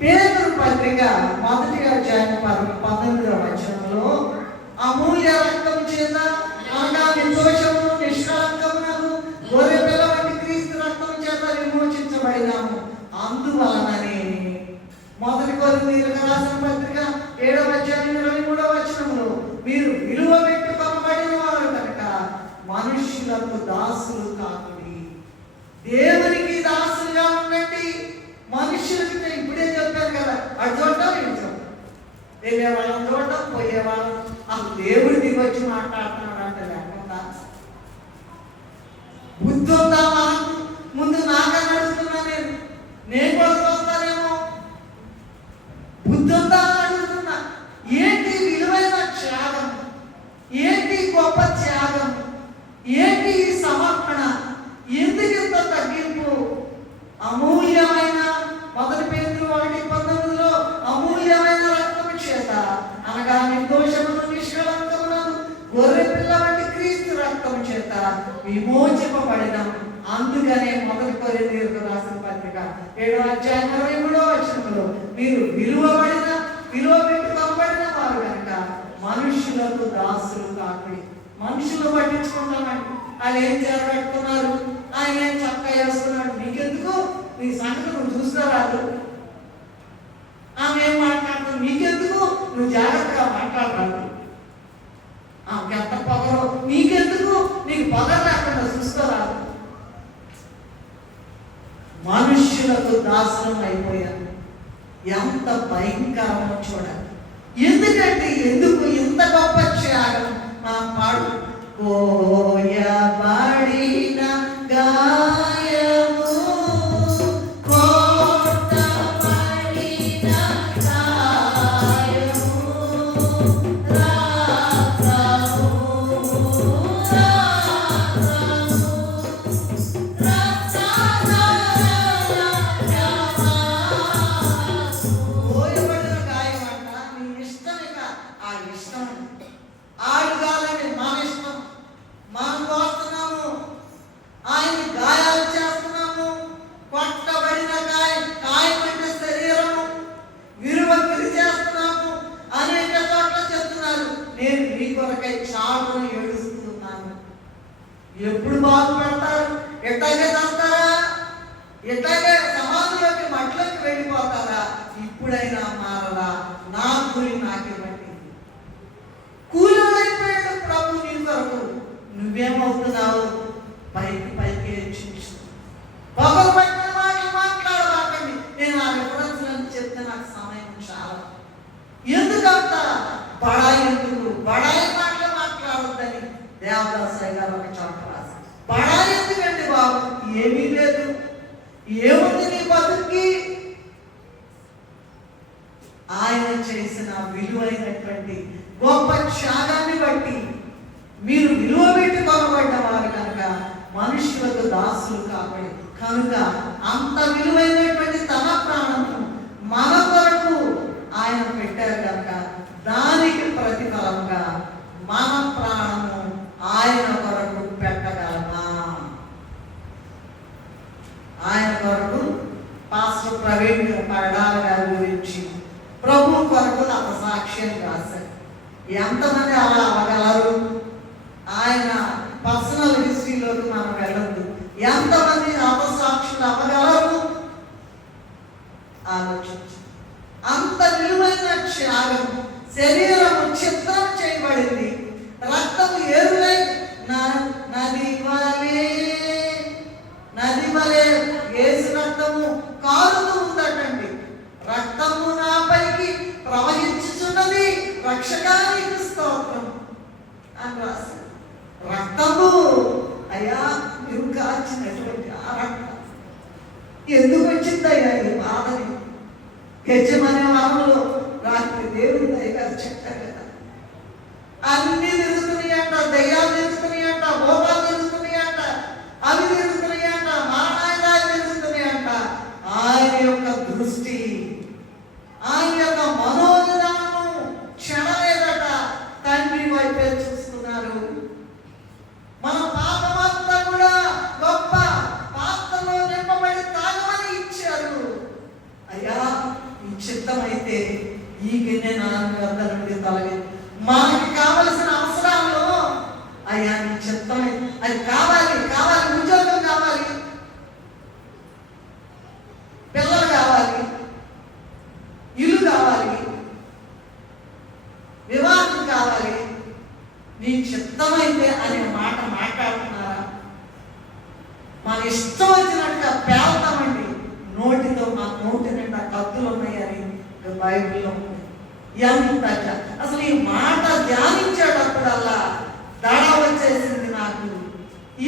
పేతురు పత్రిక 1:19 అమూల్య రక్తం చేత అనగా నిర్దోషమును నిష్కళంకమునకు గొర్రె పిల్ల వంటి క్రీస్తు రక్తం చేత విమోచించబడినాము. అందువలననే మొదటి కొరింథీయులకు రాసిన పత్రిక 7:23 మీరు విలువ పెట్టుకొనబడిన వారు కనుక మనుష్యులకు దాసులు కాకుడి, దేవునికి దాసులుగా ఉండండి. మనుష్యులకి ఇప్పుడే చెప్పారు కదా, అటు చూడటం ఇటు చూడటం, వెళ్ళే వాళ్ళని చూడటం, పోయే వాళ్ళని. అసలు దేవుడి దిగి వచ్చి మాట్లాడుతున్నాడు అంటే లేకుండా బుద్ధి ఉందా మనకు? ముందు నాకని అడుగుతున్నా, నేను కూడా చూస్తానేమో. బుద్ధి ఉందా అని అడుగుతున్నా. ఏంటి విలువైన త్యాగం, ఏంటి గొప్ప త్యాగం, ఏంటి సమర్పణ, ఎందుకు ఇంత తగ్గింపు? అమూల్యమైన మొదటి పేతురు 1:19 అమూల్యమైన రక్తము చేత అనగా నిర్దోషమును నిష్కళంకమును గొర్రె పిల్ల వంటి క్రీస్తు రక్తము చేత విమోచింపబడినాం. అందుకనే మొదటి కొరింథీయులకు రాసిన పత్రిక 7:23 మీరు విలువ పెట్టుకోబడిన వారు కనుక మనుషులకు దాసులు కాకుడి. మనుషులు పట్టించుకుంటామండి, వాళ్ళు ఏం చేరబెట్టుకున్నారు, ఆయన ఏం చక్కగా వేసుకున్నాడు, నీకెందుకు? నీ సంగతి నువ్వు చూసుకోరాదు. ఆమె ఏం మాట్లాడుతుంది, నీకెందుకు? నువ్వు జాగ్రత్తగా మాట్లాడరాదు. ఆమెకి ఎంత పొగరు, నీకెందుకు? నీకు పొగరు లేకుండా చూసుకోరాదు. మనుష్యులకు దాసులం అయిపోయాను. ఎంత భయంకరమో చూడాలి. ఎందుకంటే ఎందుకు ఇంత గొప్ప త్యాగం? మనం పాడు కోయబడిన గాయము కోటబడిన గాయము రక్తము కోయబడిన గాయం అంట. నీ ఇష్టం, ఇక ఆ ఇష్టం ఆడుగాలని మన ఇష్టం. మనం కోస్తున్నాము, ఆయన గాయాలు చేస్తున్నాము. కొట్టబడిన కాయం అంటే శరీరము, విలువ గురి చేస్తున్నాము. అనేక చోట్ల చెప్తున్నారు, నేను మీ కొరకై చాటును ఏడుస్తున్నాను. ఎప్పుడు బాగుపడతారు? ఎట్లాగే చేస్తారా? ఎట్లాగే సమాధిలోకి మట్లోకి వెళ్ళిపోతారా? ఇప్పుడైనా మారరా? నా గురి నాకివ్వండి. కూలైపోయాడు ప్రభు నీ కొరకు. నువ్వేమవుతున్నావు? పైకి పైకి పగలు పట్టిన మాటలు మాట్లాడబాకండి. నేను ఆ రిఫరెన్స్లను చెప్తే నాకు సమయం చాలా. ఎందుకంత బడాయి? ఎందుకు బడాయి మాటలు మాట్లాడొద్దని దేవదాసయ్య గారు ఒక చోట రాశారు. బడాయి ఎందుకండి బాబు? ఏమీ లేదు. ఏముంది నీ బతుకి? ఆయన చేసిన విలువైనటువంటి గొప్ప త్యాగాన్ని బట్టి మీరు విలువ పెట్టి కొనబడ్డవారు కనుక మనుషులకు దాసులు కాబడి కనుక అంత విలువైనటువంటి తన ప్రాణము మన కొరకు ఆయన పెట్టారు కనుక దానికి ప్రతిఫలంగా మన ప్రాణము ఆయన కొరకు పెట్టగలమా? ఆయన కొరకు పాస్టర్ ప్రవీణ్ పడాల గారి గురించి ప్రభు కొరకు నాకు సాక్ష్యం రాశారు. ఎంతమంది అలా అవ్వగలరు? ఆయన పర్సనల్ హిస్టరీలోకి మనం వెళ్ళద్దు. ఎంతమంది అపసాక్షులు అవ్వగలరు? ఆలోచించు. అంత విలువైన త్యాగం. శరీరము చిత్రం చేయబడింది, రక్తము ఏరులై నది వలె యేసు రక్తము కారుతూ ఉందటండి. రక్తము నాపైకి ప్రవహించుచున్నది, రక్షకానికి స్తోత్రం అని రాశారు. రక్తము అయ్యా, మీరు కాచినటువంటి ఆ రక్తం ఎందుకు వచ్చిందయ్యా ఈ బాధని? గెచ్చమనే వరంలో రాత్రి దేవుడు దయగారు చెప్పారు కదా, అన్ని తిరుగుతున్నాయంట, దయ్యాలు తిరుగుతున్నాయంట, భోగాలు తిరుగుతున్నాయంట, అవి తిరుగుతున్నాయంట, మానాయాలు తిరుగుతున్నాయంట. ఆయన యొక్క దృష్టి, ఆయన యొక్క మనోవిధానం క్షణమేదట తండ్రి వైపే చూస్తున్నారు. మన పాపమంతా కూడా గొప్ప పాత్రలో నింపబడి తాగమని ఇచ్చారు. అయ్యా, ఈ చిత్తమైతే ఈ గిన్నె నా వద్ద నుండి తొలగి మనకి కావలసిన అవసరాల్లో అయ్యా నీ చిత్తమై అది కావాలి. ఉద్యోగం కావాలి, పిల్లలు కావాలి, ఇల్లు కావాలి, వివాహం కావాలి. నీ చిత్తమైతే అనే మాట మాట్లాడుతున్నారా? మన ఇష్టం వచ్చినట్టుగా పేల్తామండి. నోటితో మా నోటి నిండా కత్తులు ఉన్నాయని బైబిల్లో ఉంది. ఎంత అసలు ఈ మాట ధ్యానించేటప్పుడల్లా దడ వచ్చేసింది నాకు.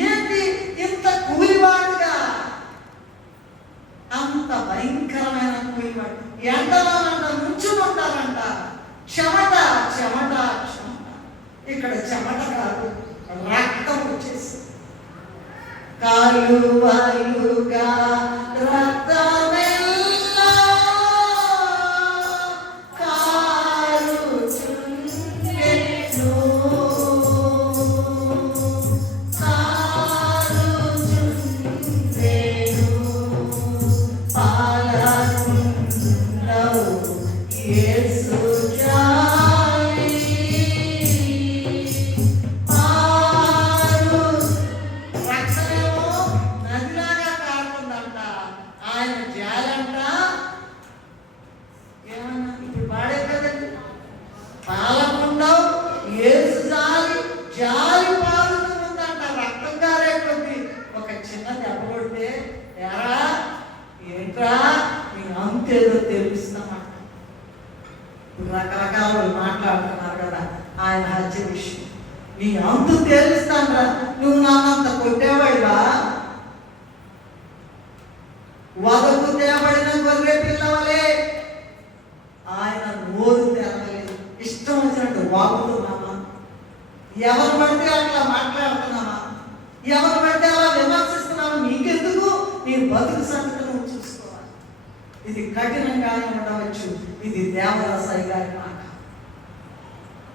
ఏంటి ఇంత కూలివాడుగా, అంత భయంకరమైన కూలివాడు. ఎండలోనంట నుంచుకుంటారంట, చెమట చెమట చెమట. ఇక్కడ చెమట కాదు, రక్తం వచ్చేసి కాలువలుగా రక్తమెల్లా కారుచుండెను, కారుచుండెను పాలకుండవు యేసు జాలి. రక్తమేమో నదిలాగా కారుతుందంట, ఆయన జాలంట. ఏమన్నా ఇప్పుడు పాడే కదండి, పాలకుండవు యేసు జాలి పారుతూ ఉందంట. రక్తం కారేటువంటి ఒక చిన్న దెబ్బ కొడితే ఎరా ఏంట్రా నీ అంతేదో తెలుస్తా రకరకాల మాట్లాడుతున్నారు కదా ఆయన హత్య విషయం. నీ అంతు తేలుస్తానరా, నువ్వు నాన్నంత కొట్టేవాడివా? వదకు తేబడిన గొర్రె పిల్లవలే ఆయన నోరు తెరవలేదు. ఇష్టం వచ్చినట్టు వాగుతున్నామా? ఎవరు పడితే అట్లా మాట్లాడుతున్నామా? ఎవరు పడితే అలా విమర్శిస్తున్నామా? నీకెందుకు? నీ బతుకు సంగతి నువ్వు చూసుకోవాలి. ఇది కఠినంగానే ఉండవచ్చు. ఇది దేవదాసాయి గారి మాట.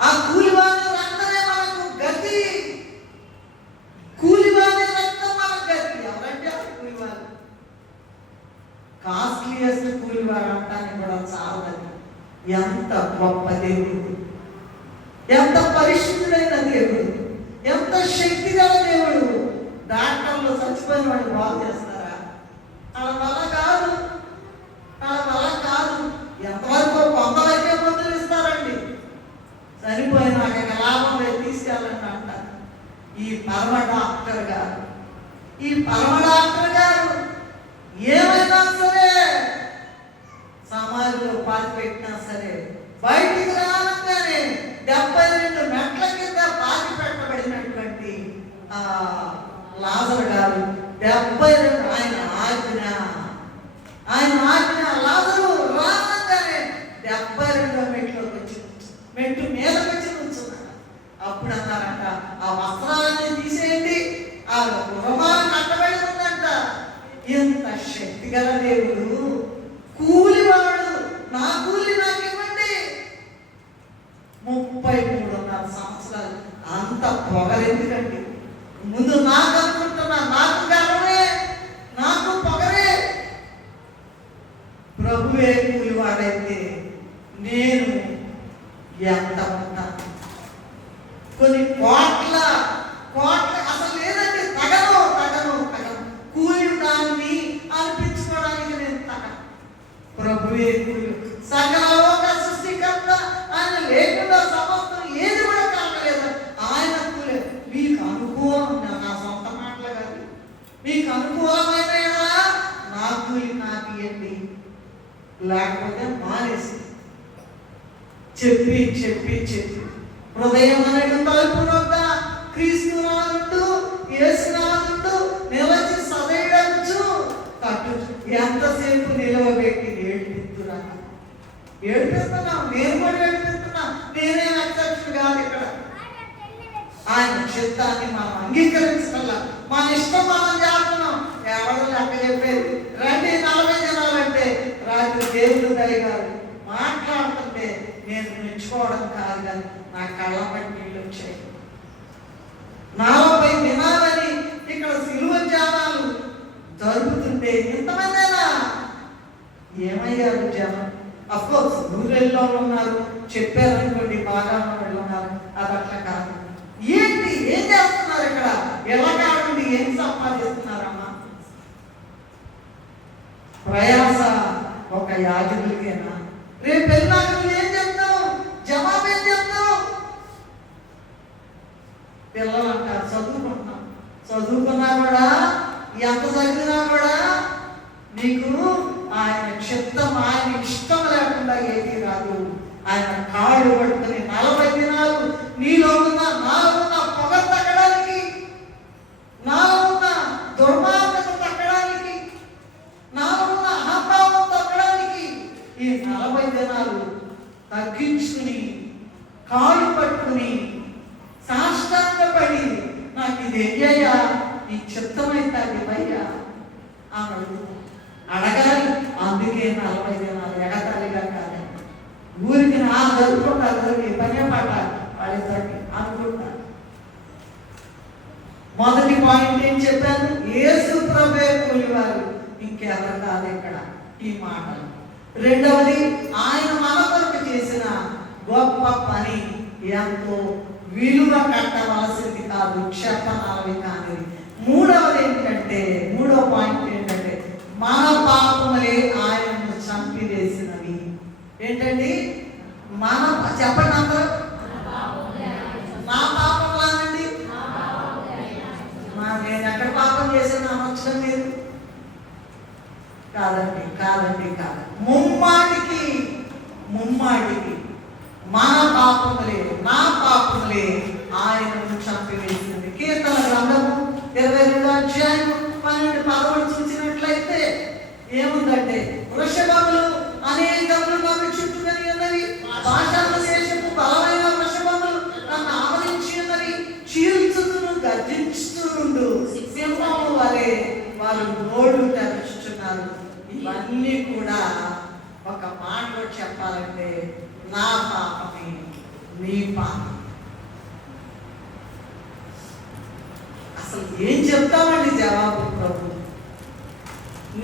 ఆ కూలివాని రక్తమే మనకు గతి. కూలివాని రక్తం మనకు గతి. ఎవరంటే ఆ కూలివారు? కాస్ట్లీయెస్ట్ కూలివారు అంటానికి కూడా చాలదని. ఎంత గొప్ప దేవుడు, ఎంత పరిశుద్ధుడైన దేవుడు, ఎంత శక్తి గల దేవుడు. డాక్టర్లు చచ్చిపోయిన వాడిని బాగు చేస్తారా? అలా వల్ల కాదు, అలా వల్ల కాదు. ఎంతవరకు 100 వరకే మందులు ఇస్తారండి. చనిపోయినాక లాభం లేదు, తీసుకెళ్ళండి అంటారు. ఈ పరమ డాక్టర్ గారు ఏమైనా సరే, సమాజంలో పాతి పెట్టినా సరే, బయటికి రాగానే 72 మెట్ల కింద పాతి పెట్టబడినటువంటి లాజరు గారు 72 ఆయన ఆజ్ఞ లాజరు రాగానే 72 మెట్టు మీదకి వచ్చి కూర్చున్నాడు. అప్పుడు అన్నారంట, ఆ వస్త్రాలన్నీ తీసేయండి, ఆ రుమాలు కట్టబడి ఉందంట. ఎంత శక్తి గల దేవుడు! కూలివాడు, నా కూలి నాకు ఇవ్వండి. 33.5 సంవత్సరాలు. అంత పొగరెందుకండి? ముందు నాకు అనుకుంటున్నా, నాకు గర్వమే, నాకు పొగరే. ప్రభువే కూలివాడైతే నేను ఎంత ఉంటాను? కొన్ని కోట్ల అసలు లేదండి. తగను కూలి దాన్ని అనిపించుకోవడానికి నేను తగను. ప్రభువే కూలి. సకల లోక సృష్టికర్త ఆయన లేకుండా సమస్తం ఏది కూడా కాగలేదు. ఆయన కూలే. మీకు అనుకూలం, నా సొంత మాటలు కాదు, మీకు అనుకూలమైన నా కూలి నాకు ఇవ్వండి, లేకపోతే మానేసి. చెప్పి హృదయం అనేది తలుపు వద్ద క్రీస్తు నాదుండు, యేసు నాదుండు నిలచి సదైడచ్చు తట్టు. ఎంతసేపు నిలవబెట్టి ఏడిపిస్తున్నాం. నేను కూడా ఏడిపిస్తున్నా. నేనే ఎక్సెప్షన్ కాదు ఇక్కడ. ఆయన చిత్తాన్ని మనం అంగీకరించగల, మన ఇష్టం మనం చేస్తున్నాం. ఎవరు లెక్క చెప్పేది? రండి 40 దినాలంటే రాత్రి దేవుడు దయగారు మాట్లాడుతుంటే నేను మెచ్చుకోవడం కాదు, కానీ నా కళ్ళ పట్టి నీళ్ళు వచ్చాయి. 40 దినాలని ఇక్కడ సిలువ ధ్యానాలు జరుగుతుంటే ఇంతమందేనా? ఏమయ్యారు జనం? అఫ్కోర్స్ ఊళ్ళో ఉన్నారు, చెప్పారనుకోండి, బాగా వాళ్ళు ఉన్నారు. అది అట్లా కాదు. ఏంటి, ఏం చేస్తున్నారు ఇక్కడ? ఎలాగాడుండి ఏం సంపాదిస్తున్నారమ్మా? ప్రయాస ఒక యాజకుడికేనా? రేపు వెళ్ళాక ఏం చెప్తావు? జవాబు ఏం చెప్తావు? పిల్లలు అంటారు చదువుకున్నారు కూడా, ఎంత చదివినా కూడా నీకు ఆయన చిత్తం, ఆయన ఇష్టం లేకుండా ఏది రాదు. ఆయన కాళ్ళు పట్టుకుని 40 దినాలు నీలో ఉన్న, నాలో ఉన్న పొగ తగ్గడానికి, నాలో ఉన్న దుర్మార్గత తగ్గడానికి, నాలో ఉన్న అహంభావం తగ్గడానికి ఈ 40 దినాలు తగ్గించుకుని కాళ్ళు పట్టుకుని సాష్టాంగపడి, నాకు ఇది అయ్యా, నీ చిత్తమైతే అది అయ్యా అని అడగాలి. అందుకే 40 దినాలు ఎగతాళిగా కాదు, ఊరికి నా జరుపుకుంటారు, నీ పనే పాట వాళ్ళిద్దరికి అనుకుంటారు. మొదటి పాయింట్ ఏం చెప్పాను? యేసు ప్రభువే కూలివారు, ఇంకెవరు కాదు ఇక్కడ ఈ మాటలు. రెండవది, ఆయన మన కొరకు చేసిన గొప్ప పని ఎంతో విలువ కట్టవలసింది కాదు, క్షపణాలవి కానిది. మూడవ పాయింట్ ఏంటంటే, మన పాపములే ఆయనను చంపివేసినవి. ఏంటండి? మన చెప్పండి అందరూ. నా పాపములానండి. నేను ఎక్కడ పాపం చేశాను అనొచ్చు మీరు? కాదండి. ముమ్మాటికి మన పాపములే, నా పాపములే ఆయనను చంపివేసింది. కీర్తన గ్రంథము 22వ అధ్యాయం 12-11 చూసినట్లయితే ఏముందంటే, వృషభములు అనేకములు నన్ను చుట్టుకొని ఉన్నవి, భాషల దేశపు బలమైన వృషభములు నన్ను ఆవరించి ఉన్నవి, చీల్చును గర్జించుతుండు సింహము వలె వారు నోళ్ళు తెరుచుతున్నారు. ఇవన్నీ కూడా ఒక మాటలో చెప్పాలంటే నా పాపమే నీ పాపం. అసలు ఏం చెప్తామండి జవాబు? ప్రభు,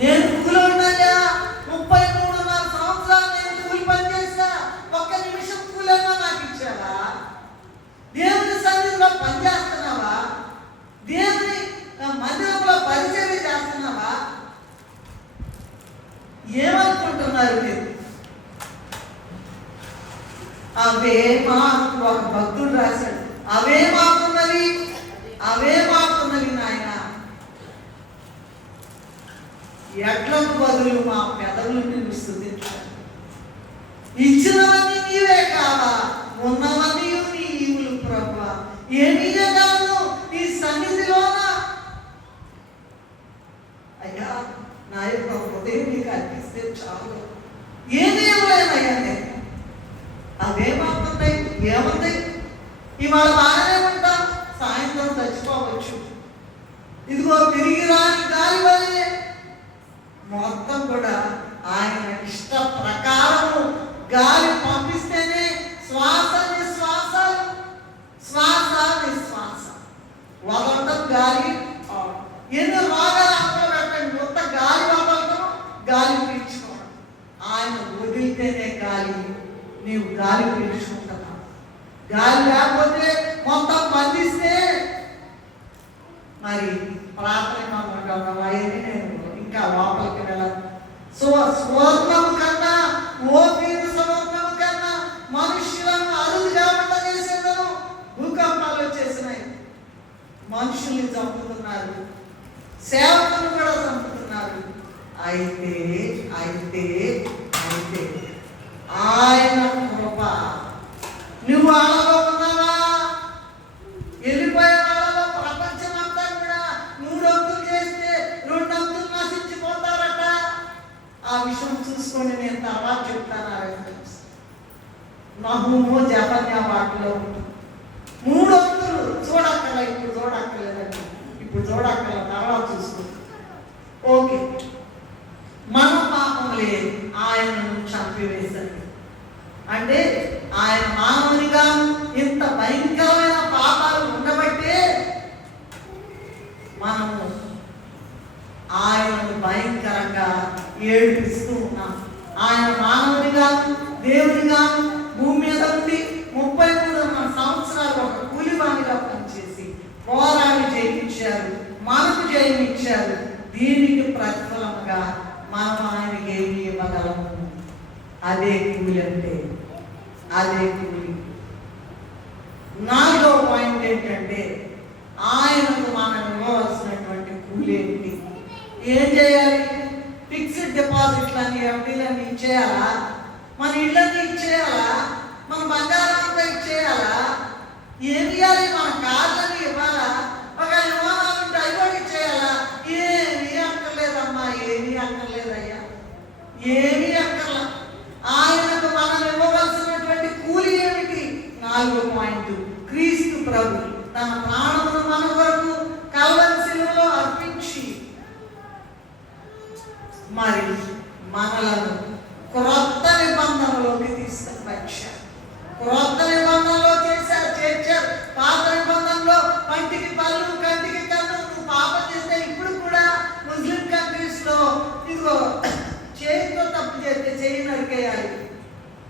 నేను కూలి ఉన్నాయా, 33.5 సంవత్సరాలు నేను కూలి పని చేస్తా, ఒక్క నిమిషం కూలన్నా నాకు ఇచ్చావా? దేవుని సన్నిధిలో పనిచేస్తున్నావా? దేవుని మందిరంలో పరిచర్య చేస్తున్నావా? ఏమనుకుంటున్నారు మీరు? అవే మాకు, ఒక భక్తుడు రాశాడు, అవే మాకున్నవి, అవే మాకున్నవి నాయన, ఎడ్లకు బదులు మా పెదవులు నిన్ను స్తుతించాలి. ఇచ్చినవన్నీ నీవే కావా, ఉన్నవన్నీ నీ ఈవులు ప్రభువా. ఏమీ కాదు నీ సన్నిధిలోన అయ్యా, నా యొక్క హృదయం నీకు అర్పిస్తే చాలు. ఏదేమైనా నేను అవే మాకున్నాయి. ఏముంది? ఇవాళ బాగానే ఉంటాం, సాయంత్రం చచ్చిపోవచ్చు. ఇదిగో తిరిగి రాని గాలి వల్లే మొత్తం కూడా ఆయన ఇష్ట ప్రకారము గాలి పంపిస్తేనే శ్వాస నిశ్వాసాలు, శ్వాస నిశ్వాస వదలటం గాలి. ఎన్నో రోగాలు అక్కడ పెట్టండి, కొత్త గాలి వదలటం, గాలి పీల్చుకోవడం. ఆయన వదిలితేనే గాలి, నీవు గాలి పీల్చుకుంటున్నావు. గాలి లేకపోతే మొత్తం బంధిస్తే మరి ప్రార్థన అవన్నీ నేను ఇంకా లోపలికి వెళ్ళాలి. స్వర్ణము కన్నా, ఓపీరు స్వర్ణము కన్నా మనుషులను అరుదుగా ఉండజేసేదను. భూకంపాలు వచ్చేసినాయి, మనుషుల్ని చంపుతున్నారు, సేవకులు కూడా చంపుతున్నారు. అయితే అయితే అయితే ఆయన కృప. నువ్వు అలలో ఉన్నావా? వెళ్ళిపోయే వాళ్ళలో ప్రపంచం అంతా కూడా 3 అంతులు చేస్తే 2 అంతులు నశించిపోతారట. ఆ విషయం చూసుకొని నేను తర్వాత చెప్తాను. నహుము జపన్యా వాటిలో ఉంటుంది. 3 అంతులు చూడక్కల, ఇప్పుడు చూడక్కర్లేదండి, ఇప్పుడు చూడక్కల, తర్వాత చూసుకుంటాం. ఓకే, మన పాపములే ఆయనను చంపివేశారు. అంటే ఆయన మానవునిగా ఇంత భయంకరమైన పాపాలు ఉండబట్టే మనము ఆయనను భయంకరంగా ఏడిపిస్తూ ఉన్నాం. ఆయన మానవునిగా, దేవునిగా భూమి మీద ఉండి 33 సంవత్సరాలు ఒక కూలివానిగా పనిచేసి పోరాడి జయించారు, మనకు జయమిచ్చారు. దీనికి ప్రతిఫలముగా మనం ఆయనకి ఏమి ఇవ్వగలము? అదే కూలి అంటే, అదే కూలి. 4వ పాయింట్ ఏంటంటే, ఆయనకు మనం ఇవ్వవలసినటువంటి కూలి ఏంటి? ఏం చేయాలి? ఫిక్స్డ్ డిపాజిట్లని, ఎఫ్డీలన్నీ ఇచ్చేయాలా? మన ఇళ్ళని ఇచ్చేయాలా? మన బంగారం అంతా ఇచ్చేయాలా? ఏమి ఇవ్వాలి? మన కార్లని ఇవ్వాలా? ఒక విమానాలు ఉంటే అవి కూడా ఇచ్చేయాలా? ఏమీ అక్కర్లేదమ్మా, ఏమీ అక్కర్లేదయ్యా, ఏమీ అక్కర్లా. ఆయనకు మనం ఇవ్వవలసినటువంటి కూలి ఏమిటి? 4వ పాయింట్, క్రీస్తు ప్రభు తన ప్రాణమును మన కొరకు కల్వరి శిలువలో అర్పించి మరి మనలను క్రొత్త నిబంధనలోకి తీసుకొని వచ్చారు. క్రొత్త నిబంధనలో చేర్చారు. పాత నిబంధనలో పంటికి పళ్ళు, కంటికి కన్ను, నువ్వు పాపం చేస్తే ఇప్పుడు కూడా ముస్లిం కంట్రీస్ లో ఇదిగో చేతితో తప్పు చేస్తే చేయి నరికేయాలి,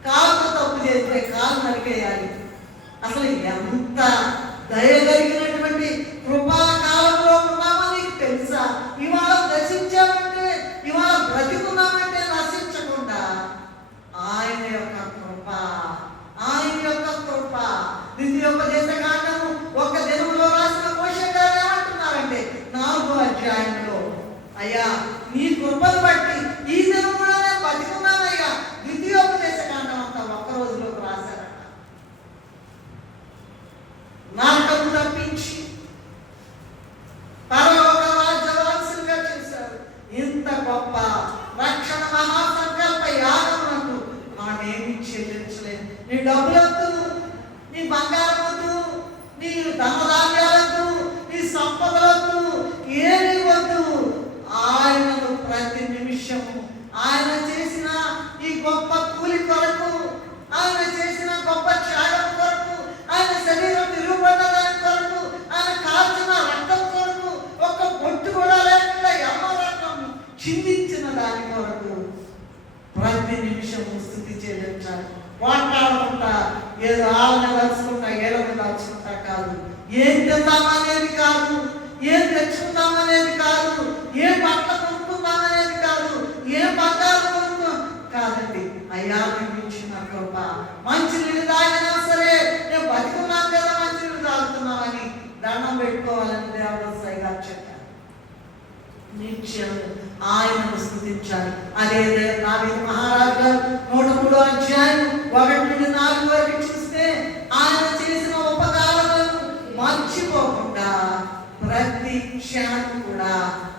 కాలుతో తప్పు చేస్తే కాలు నరికేయాలి. అసలు ఎంత దయగలిగినటువంటి కృపాకాలంలో ఉన్నామో నీకు తెలుసా? ఇవాళ దశించామంటే, ఇవాళ బ్రతికున్నామంటే నశించకుండా ఆయన యొక్క కృప, ఆయన యొక్క కృప. ద్వితీయోపదేశ కాండము 1 దినములో రాసిన మోషే గారు ఏమంటున్నారంటే 4వ అధ్యాయంలో, అయ్యా నీ కృపను బట్టి ఈ దినం కూడా నేను బతికున్నానయ్యా. ద్వితీయోపదేశ కాండం అంతా 1 రోజులోకి రాశారట. బంగారం వద్దు, నీ ధనధాన్యాలకు, నీ సంపదలకు ఏమి వద్దు. ఆయనను ప్రతి నిమిషము ఆయన చేసిన ఈ గొప్ప కూలి కొరకు, ఆయన చేసిన గొప్ప త్యాగం కొరకు, ఆయన శరీరం విలువబడిన దాని కొరకు, ఆయన కాల్చిన రక్తం కొరకు, ఒక్క బొట్టు కూడా లేకుండా ఎన్నో రక్తం చిందించిన దాని కొరకు ప్రతి నిమిషము స్థుతి చెల్లించాలి. మాట్లాడకుండా ఏదో ఆళ్ళని దాచుకుంటా, ఏళ్ళని దాచుకుంటా కాదు. ఏం తిందామనేది కాదు, ఏం తెచ్చుకుందామనేది కాదు, ఏ బట్టలు కొనుక్కుందామనేది కాదు, ఏ బంగారం కొనుక్కో కాదండి. అయ్యా నీకు ఇచ్చిన కృప, మంచి నీళ్ళు తాగినా సరే నేను బతికున్నాను కదా మంచి నీళ్ళు తాగుతున్నామని దండం పెట్టుకోవాలని దేవుడు సైగా చెప్పారు. నిత్యం ఆయనను స్తుతించాలి. అదే దావీదు మహారాజు గారు 103వ అధ్యాయం 1-4 వరకు చూస్తే ఆయన చేసిన ఉపకారాలను మర్చిపోకుండా ప్రతి క్షణం కూడా,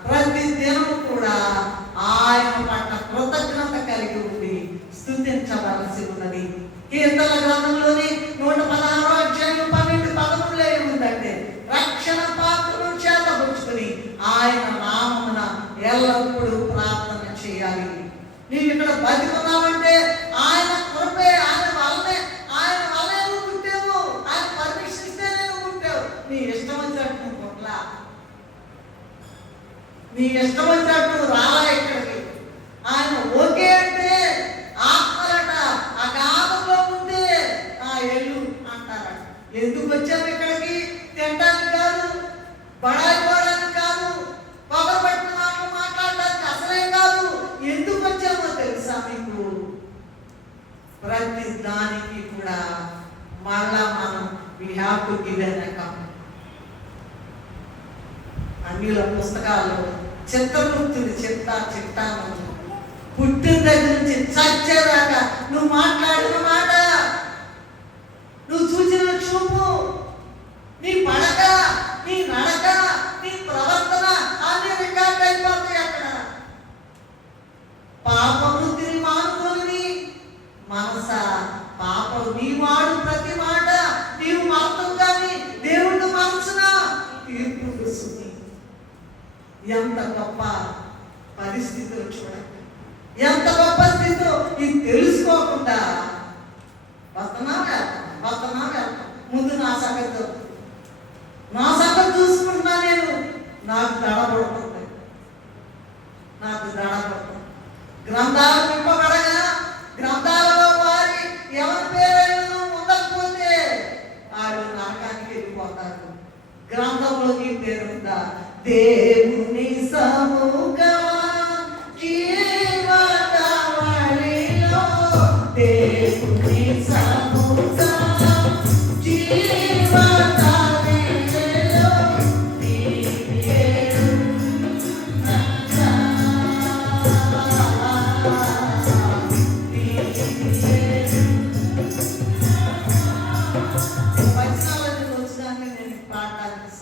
ప్రతి దినం కూడా ఆయన పట్ల కృతజ్ఞత కలిగి ఉండి స్తుతించవలసి ఉన్నది. కీర్తన గ్రంథంలోని 116వ అధ్యాయం 12-13 ఏముందంటే, రక్షణ పాత్రను చేతబుచ్చుకుని ఆయన నామమున ఎల్లప్పుడూ ప్రార్థన చేయాలి. నీవు ఇక్కడ బతికున్నావంటే ఆయన కృపే, ఆయన వల్లనే నువ్వు పుట్టావు, ఆయన పర్మిషన్ ఇస్తేనే నువ్వు పుట్టావు. నీ ఇష్టం వచ్చినట్టు నువ్వు పుట్టలా, నీ ఇష్టం వచ్చినట్టు రాలా ఇక్కడికి. ఆయన ఓకే అంటే ఆత్మలట అగాధంలో ఉంటే ఎల్లు అంటారట. ఎందుకు వచ్చాము ఇక్కడికి? తినడానికి కాదు, బడాయిపోవడానికి కాదు, పొగరబట్టిన మాటలు మాట్లాడడానికి అసలేం కాదు. ఎందుకు వచ్చామో తెలుసా మీకు? ప్రతి దానికి కూడా మళ్ళా మనం we have to give an account. అన్నిల పుస్తకాల్లో చిత్తవృత్తులు చెప్తాను. పుట్టిన దగ్గర నుంచి చచ్చేదాకా నువ్వు మాట్లాడిన మాట, నువ్వు చూసిన చూపు, నీ పడక, నీ నడక, నీ ప్రవర్తన అన్ని రికార్డ్ అయిపోతాయి అక్కడ. పాప వృత్తిని మానుకొని మనస పాపం నీ వాడు ప్రతి మాట నీవు మాత్రం కానీ దేవుడు మనసున తీర్పు వస్తుంది. ఎంత గొప్ప పరిస్థితులు చూడండి, ఎంత గొప్ప స్థితిలో ఇది తెలుసుకోకుండా వస్తున్నా ముందు నా సంగతి చూసుకుంటున్నా నేను. నాకు దడపడుతుంది. గ్రంథాలు నింపబడగా గ్రంథాలలో వారి ఎవరి పేరైనా ఉండకపోతే వాళ్ళు నరకానికి వెళ్ళిపోతారు. గ్రంథంలోకి పేరుందా? దేవుని సముఖమా జీవనవళిలో, దేవుని సముఖమా జీవనవళిలో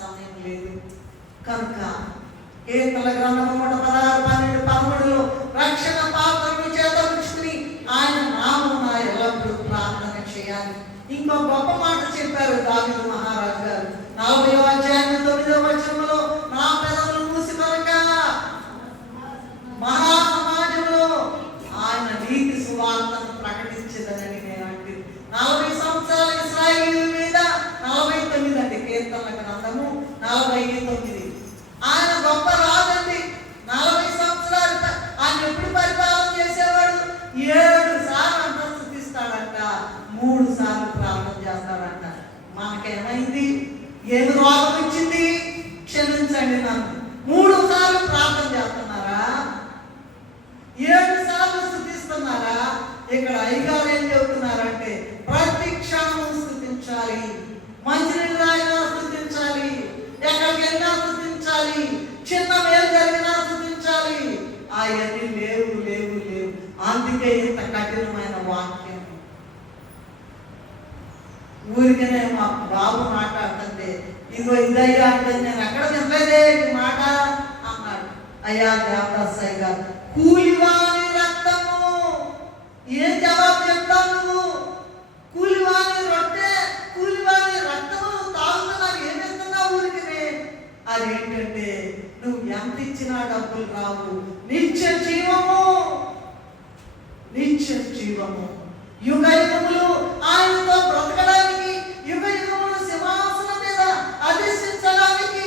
నీ పేరు కనుక కీర్తన గ్రంథము 116-12-13 రక్షణ పాత్రను చేతబుచ్చుకుని ఆయన నామమున ఎల్లప్పుడూ ప్రార్థన చేయాలి. ఇంకో గొప్ప మాట చెప్పారు దావీదు మహారాజు గారు 40వ అధ్యాయం 9వ వచనంలో, నా పెదవులు మూసి కొరక మహాసమాజంలో ఆయన నీతి సువార్తను ప్రకటించదనని నేను అంటే. 40 సంవత్సరాల ఇశ్రాయేలు మీద 49 అండి కీర్తన గ్రంథము 49. ఆయన గొప్ప రాజండి. 40 సంవత్సరాలు ఆయన ఎప్పుడు పరిపాలన చేసేవాడు? 7 సార్లు అంతా స్తుతిస్తాడంట, 3 సార్లు ప్రార్థన చేస్తాడంట. మనకేమైంది? ఏమి రోగం ఇచ్చింది? క్షమించండి నన్ను. 3 సార్లు ప్రార్థన చేస్తున్నారా? 7 సార్లు స్తుతిస్తున్నారా? ఇక్కడ అయ్యగారు ఏం చెబుతున్నారంటే ప్రతి క్షణము స్తుతించాలి. మంచినీళ్ళు తాగినా స్తుతించాలి, ఎక్కడికి వెళ్ళినా స్తుతించాలి, చిన్న మేలు జరిగినా స్తుతించాలి. అవన్నీ లేవు. అందుకే ఇంత కఠినమైన వాక్యం. ఊరికనే మా బాబు మాట్లాడుతుంటే ఇదిగో ఇదయ్యా అంటే నేను ఎక్కడ చెప్పలేదే ఈ మాట అన్నాడు. అయ్యా దేవదాసయ్య గారు, కూలివాని రక్తము, ఏం జవాబు చెప్తావు నువ్వు? కూలివాని రొట్టె, కూలివాని జీవము. యుగ యుగములు ఆయనతో బ్రతకడానికి, యుగ యుగములు సింహాసనం మీద అధిష్ఠించడానికి,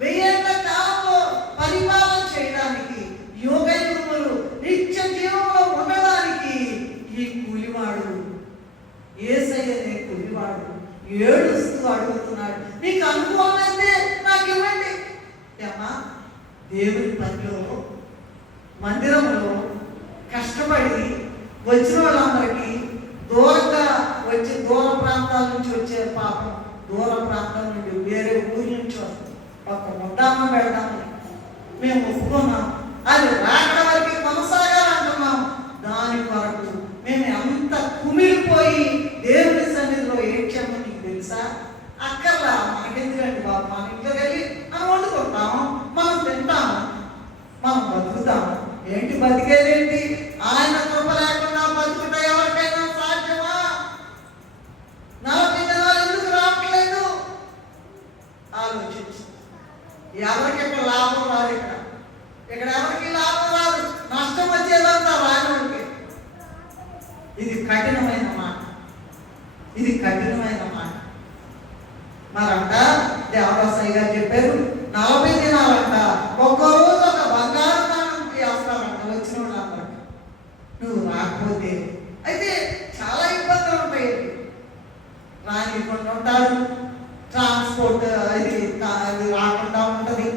1000 ఏళ్ల కాలంలో పరిపాలన చేయడానికి, యుగ యుగములు నిత్య జీవంలో ఉండడానికి ఈ కూలివాడు, యేసయ్యనే కూలివాడు ఏడుస్తూ అడుగుతున్నాడు, నీకు అనుభవం అయితే నాకు ఇవ్వండి. ఏమ్మా, దేవుని పనిలో మందిరంలో కష్టపడి వచ్చిన వాళ్ళందరికీ దూరంగా వచ్చి దూర ప్రాంతాల నుంచి వచ్చే పాపం, దూర ప్రాంతం నుండి వేరే ఊరి నుంచి వస్తుంది, ఒక ముద్దామం పెడదామని మేము ఒప్పుకున్నాం. అది రాకడ వరకు కొనసాగాలంటున్నాం. దాని కొరకు మేము అంత కుమిలిపోయి దేవుని సన్నిధిలో ఏడ్చాము. నీకు తెలుసా? అక్కర్లా, మనకెందుకండి బాబు, మన ఇంట్లో వెళ్ళి మనం వండుకుంటాము, మనం తింటాము, మనం బతుకుతాము. ఏంటి బతికేదేంటి? ఆయన కృప లేకుండా బతుకుట ఎవరికైనా సాధ్యమా? 40 దినాలు ఎందుకు రావట్లేదు? ఆలోచించు. ఎవరికి ఇక్కడ లాభం రాదు. ఇక్కడ ఎవరికి లాభం రాదు, నష్టం వచ్చేదంతా రానివాడికి. ఇది కఠినమైన మాట, ఇది కఠినమైన మాట. మరంట దేవదాసయ్య గారు చెప్పారు, 40 దినాలంట ఒక్కరోజు ఒక బంగారు నాణం చేస్తారంట వచ్చిన వాళ్ళందరికీ. నువ్వు రాకపోతే అయితే చాలా ఇబ్బందులు ఉంటాయి. రానివ్వకుండా ఉంటారు, ట్రాన్స్పోర్ట్ అది రాకుండా ఉంటుంది,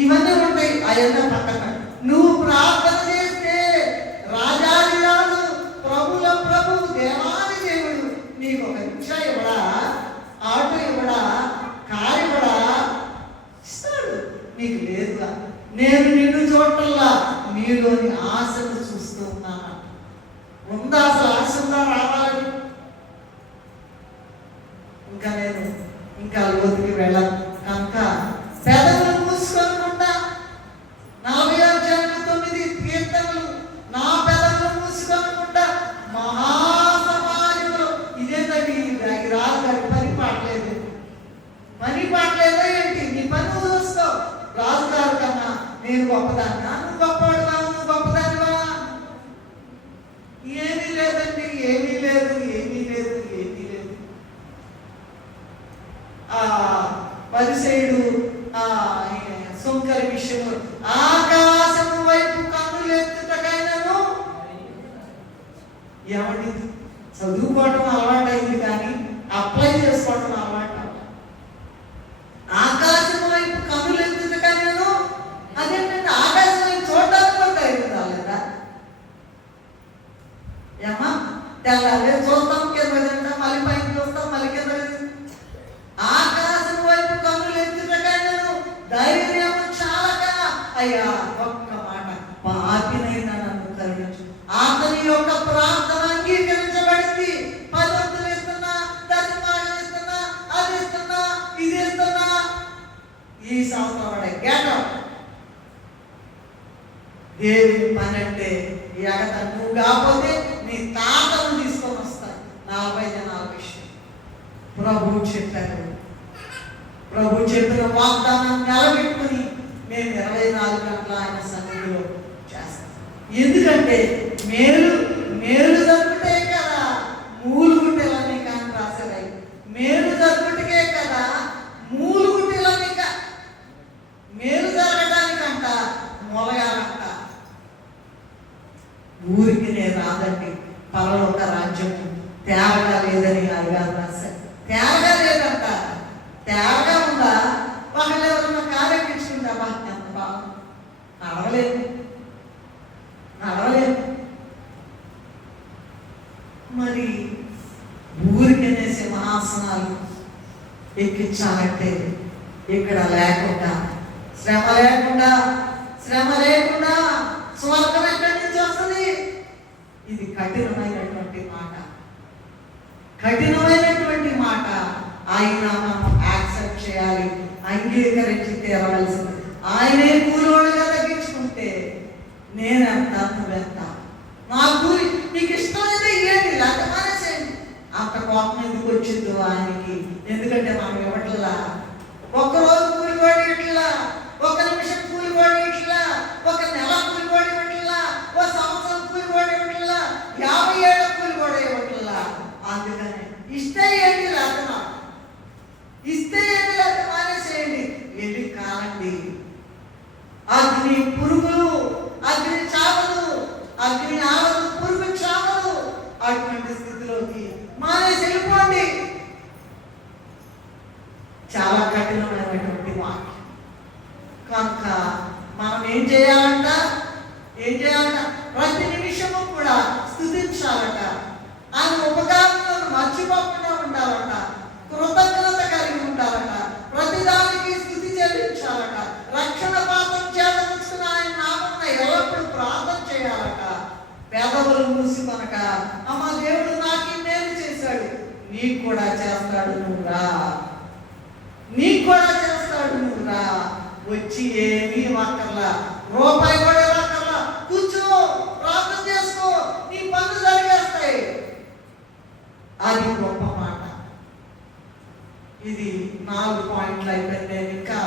ఇవన్నీ ఉంటాయి. అవన్నీ పక్కన నువ్వు ప్రార్థన చేస్తే రాజాది రాజు, ప్రభుల ప్రభు, దేవాది దేవుడు నీకు ఒక రిక్షా ఇవ్వడా, ఆటో ఇవ్వడా, కారు ఇవ్వడా? ఇస్తాడు. నీకు లేదుగా. నేను నిన్ను చూడటల్లా నీలోని ఆశను చూస్తూ ఉన్నాను. ఉందా అసలు ఆశ ఉందా రావాలని? ఇంకా లోతుకి వెళ్ళను కనుక పెదవులు మూసుకొనుకుంటా 46-9 కీర్తనలు నా పెదవులు మూసుకొనుకుంటా మహాసమాజంలో ఇదేంటండి రాజు గారి పని పాటలేదో ఏంటి? నీ పని నువ్వు చూసుకో. రాజుగారు కన్నా నేను గొప్పదాన్నా, నువ్వు గొప్పవాడువా, నువ్వు గొప్పదానివా? ఏమీ లేదండి, ఏమీ లేదు. పరిసయుడు సుంకరి విషయంలో ఆకాశము వైపు కన్నులు ఎత్తుటకైనను, ఏమండి చదువుకోవటం అలవాటైంది కానీ అప్లై చేసుకోవటం అలవాటు. ఆకాశం వైపు కన్నులు ఎత్తుటకైనను, అదేంటంటే ఆకాశం వైపు చూడటానికి కూడా ధైర్యం రాలేదా? ఏమా తెల్లారే చూస్తాం, కింద తింటాం, మళ్ళీ పైకి చూస్తాం, మళ్ళీ కింద. ఆకాశం వైపు కన్నులు ఎత్తుటకైనను ధైర్యం చాలక, అయ్యా ఒక్క మాట, పాపినైనా నన్ను కరుణించు. అతని యొక్క ప్రార్థన అంగీకరించబడింది. 10 వంతులు ఇస్తున్నా, 10 మాటలు ఇస్తున్నా, అది ఇస్తున్నా, ఇది ఇస్తున్నా. ఈ సంవత్సరం గేటం దేవుని పని అంటే ఎగత. నువ్వు కాకపోతే నీ తాతను తీసుకొని వస్తాయి. 40 దినాల విషయం ప్రభువు చెప్పారు. ప్రభు చెప్పిన వాగ్దానం నిలబెట్టుకుని మేము 24 గంటల ఆయన సన్నిధిలో చేస్తాం. ఎందుకంటే మేలు జరుగుటే కదా మూలుగుట్టెలన్నీ కానీ రాసేదాయి. మేలు జరుగుటకే కదా మూలుగుట్టెలన్నీ. మేలు జరగడానికంట మొలగాలంట. ఊరికి నేను రాదండి, పరలోక రాజ్యము తేరగా లేదని అడిగారు రాశారు. తేరగా లేదంట. తేరగా ఉందా? ఒకళ్ళు ఎవరన్నా కార్యక్రించుకుంటా ఎంత బాగా నడవలేదు. మరి ఊరికనే సింహాసనాలు ఎక్కించాలంటే ఇక్కడ లేకుండా శ్రమ లేకుండా స్వర్గం ఎక్కడి నుంచి వస్తుంది? ఇది కఠినమైనటువంటి మాట. ఆయన మనం యాక్సెప్ట్ చేయాలి, అంగీకరించి తీరవలసింది. ఆయనే కూలోడుగా తగ్గించుకుంటే నేనెంత నువ్వెంత, నా కూలి నీకు ఇష్టమైతే ఏంటి, లేకపోతే మానేసేయండి. అంత కోపం ఎందుకు వచ్చిందో ఆయనకి? ఎందుకంటే మనం ఇవ్వట్లా. ఒక్కరోజు కూలివాడు ఇట్లా, 1 నిమిషం కూలివాడు ఇట్లా, 1 నెల కూలివాడు ఇట్లా, 1 సంవత్సరం కూలివాడు ఇట్లా, 50 ఏళ్ళ చాలా కఠినమైనటువంటి వాక్యం. కనుక మనం ఏం చేయాలంట? ప్రతి నిమిషము కూడా స్తుతించాలట. ఆయన ఉపకారాలను మర్చిపోకుండా ఉండాలట. కృతజ్ఞత కలిగి ఉండాలట. ప్రతిదానికి స్తుతి చెల్లించాలట. రక్షణ పాపం చేతముచ్చుకుని ఆయన నామమున ఎల్లప్పుడూ ప్రార్థన చేయాలట. పేదవులు మూసి మనక అమ్మ దేవుడు నాకు మేలు చేశాడు, నీకు కూడా చేస్తాడు, నువ్వురా, నీకు కూడా చేస్తాడు, నువ్వురా. వచ్చి ఏమీ వాకర్లా, రూపాయి కూడా వాకర్లా, కూర్చో, ప్రార్థన చేసుకో, నీ పనులు జరిగేస్తాయి. అది గొప్ప మాట. ఇది 4 పాయింట్లు అయిపోయింది. నేను ఇంకా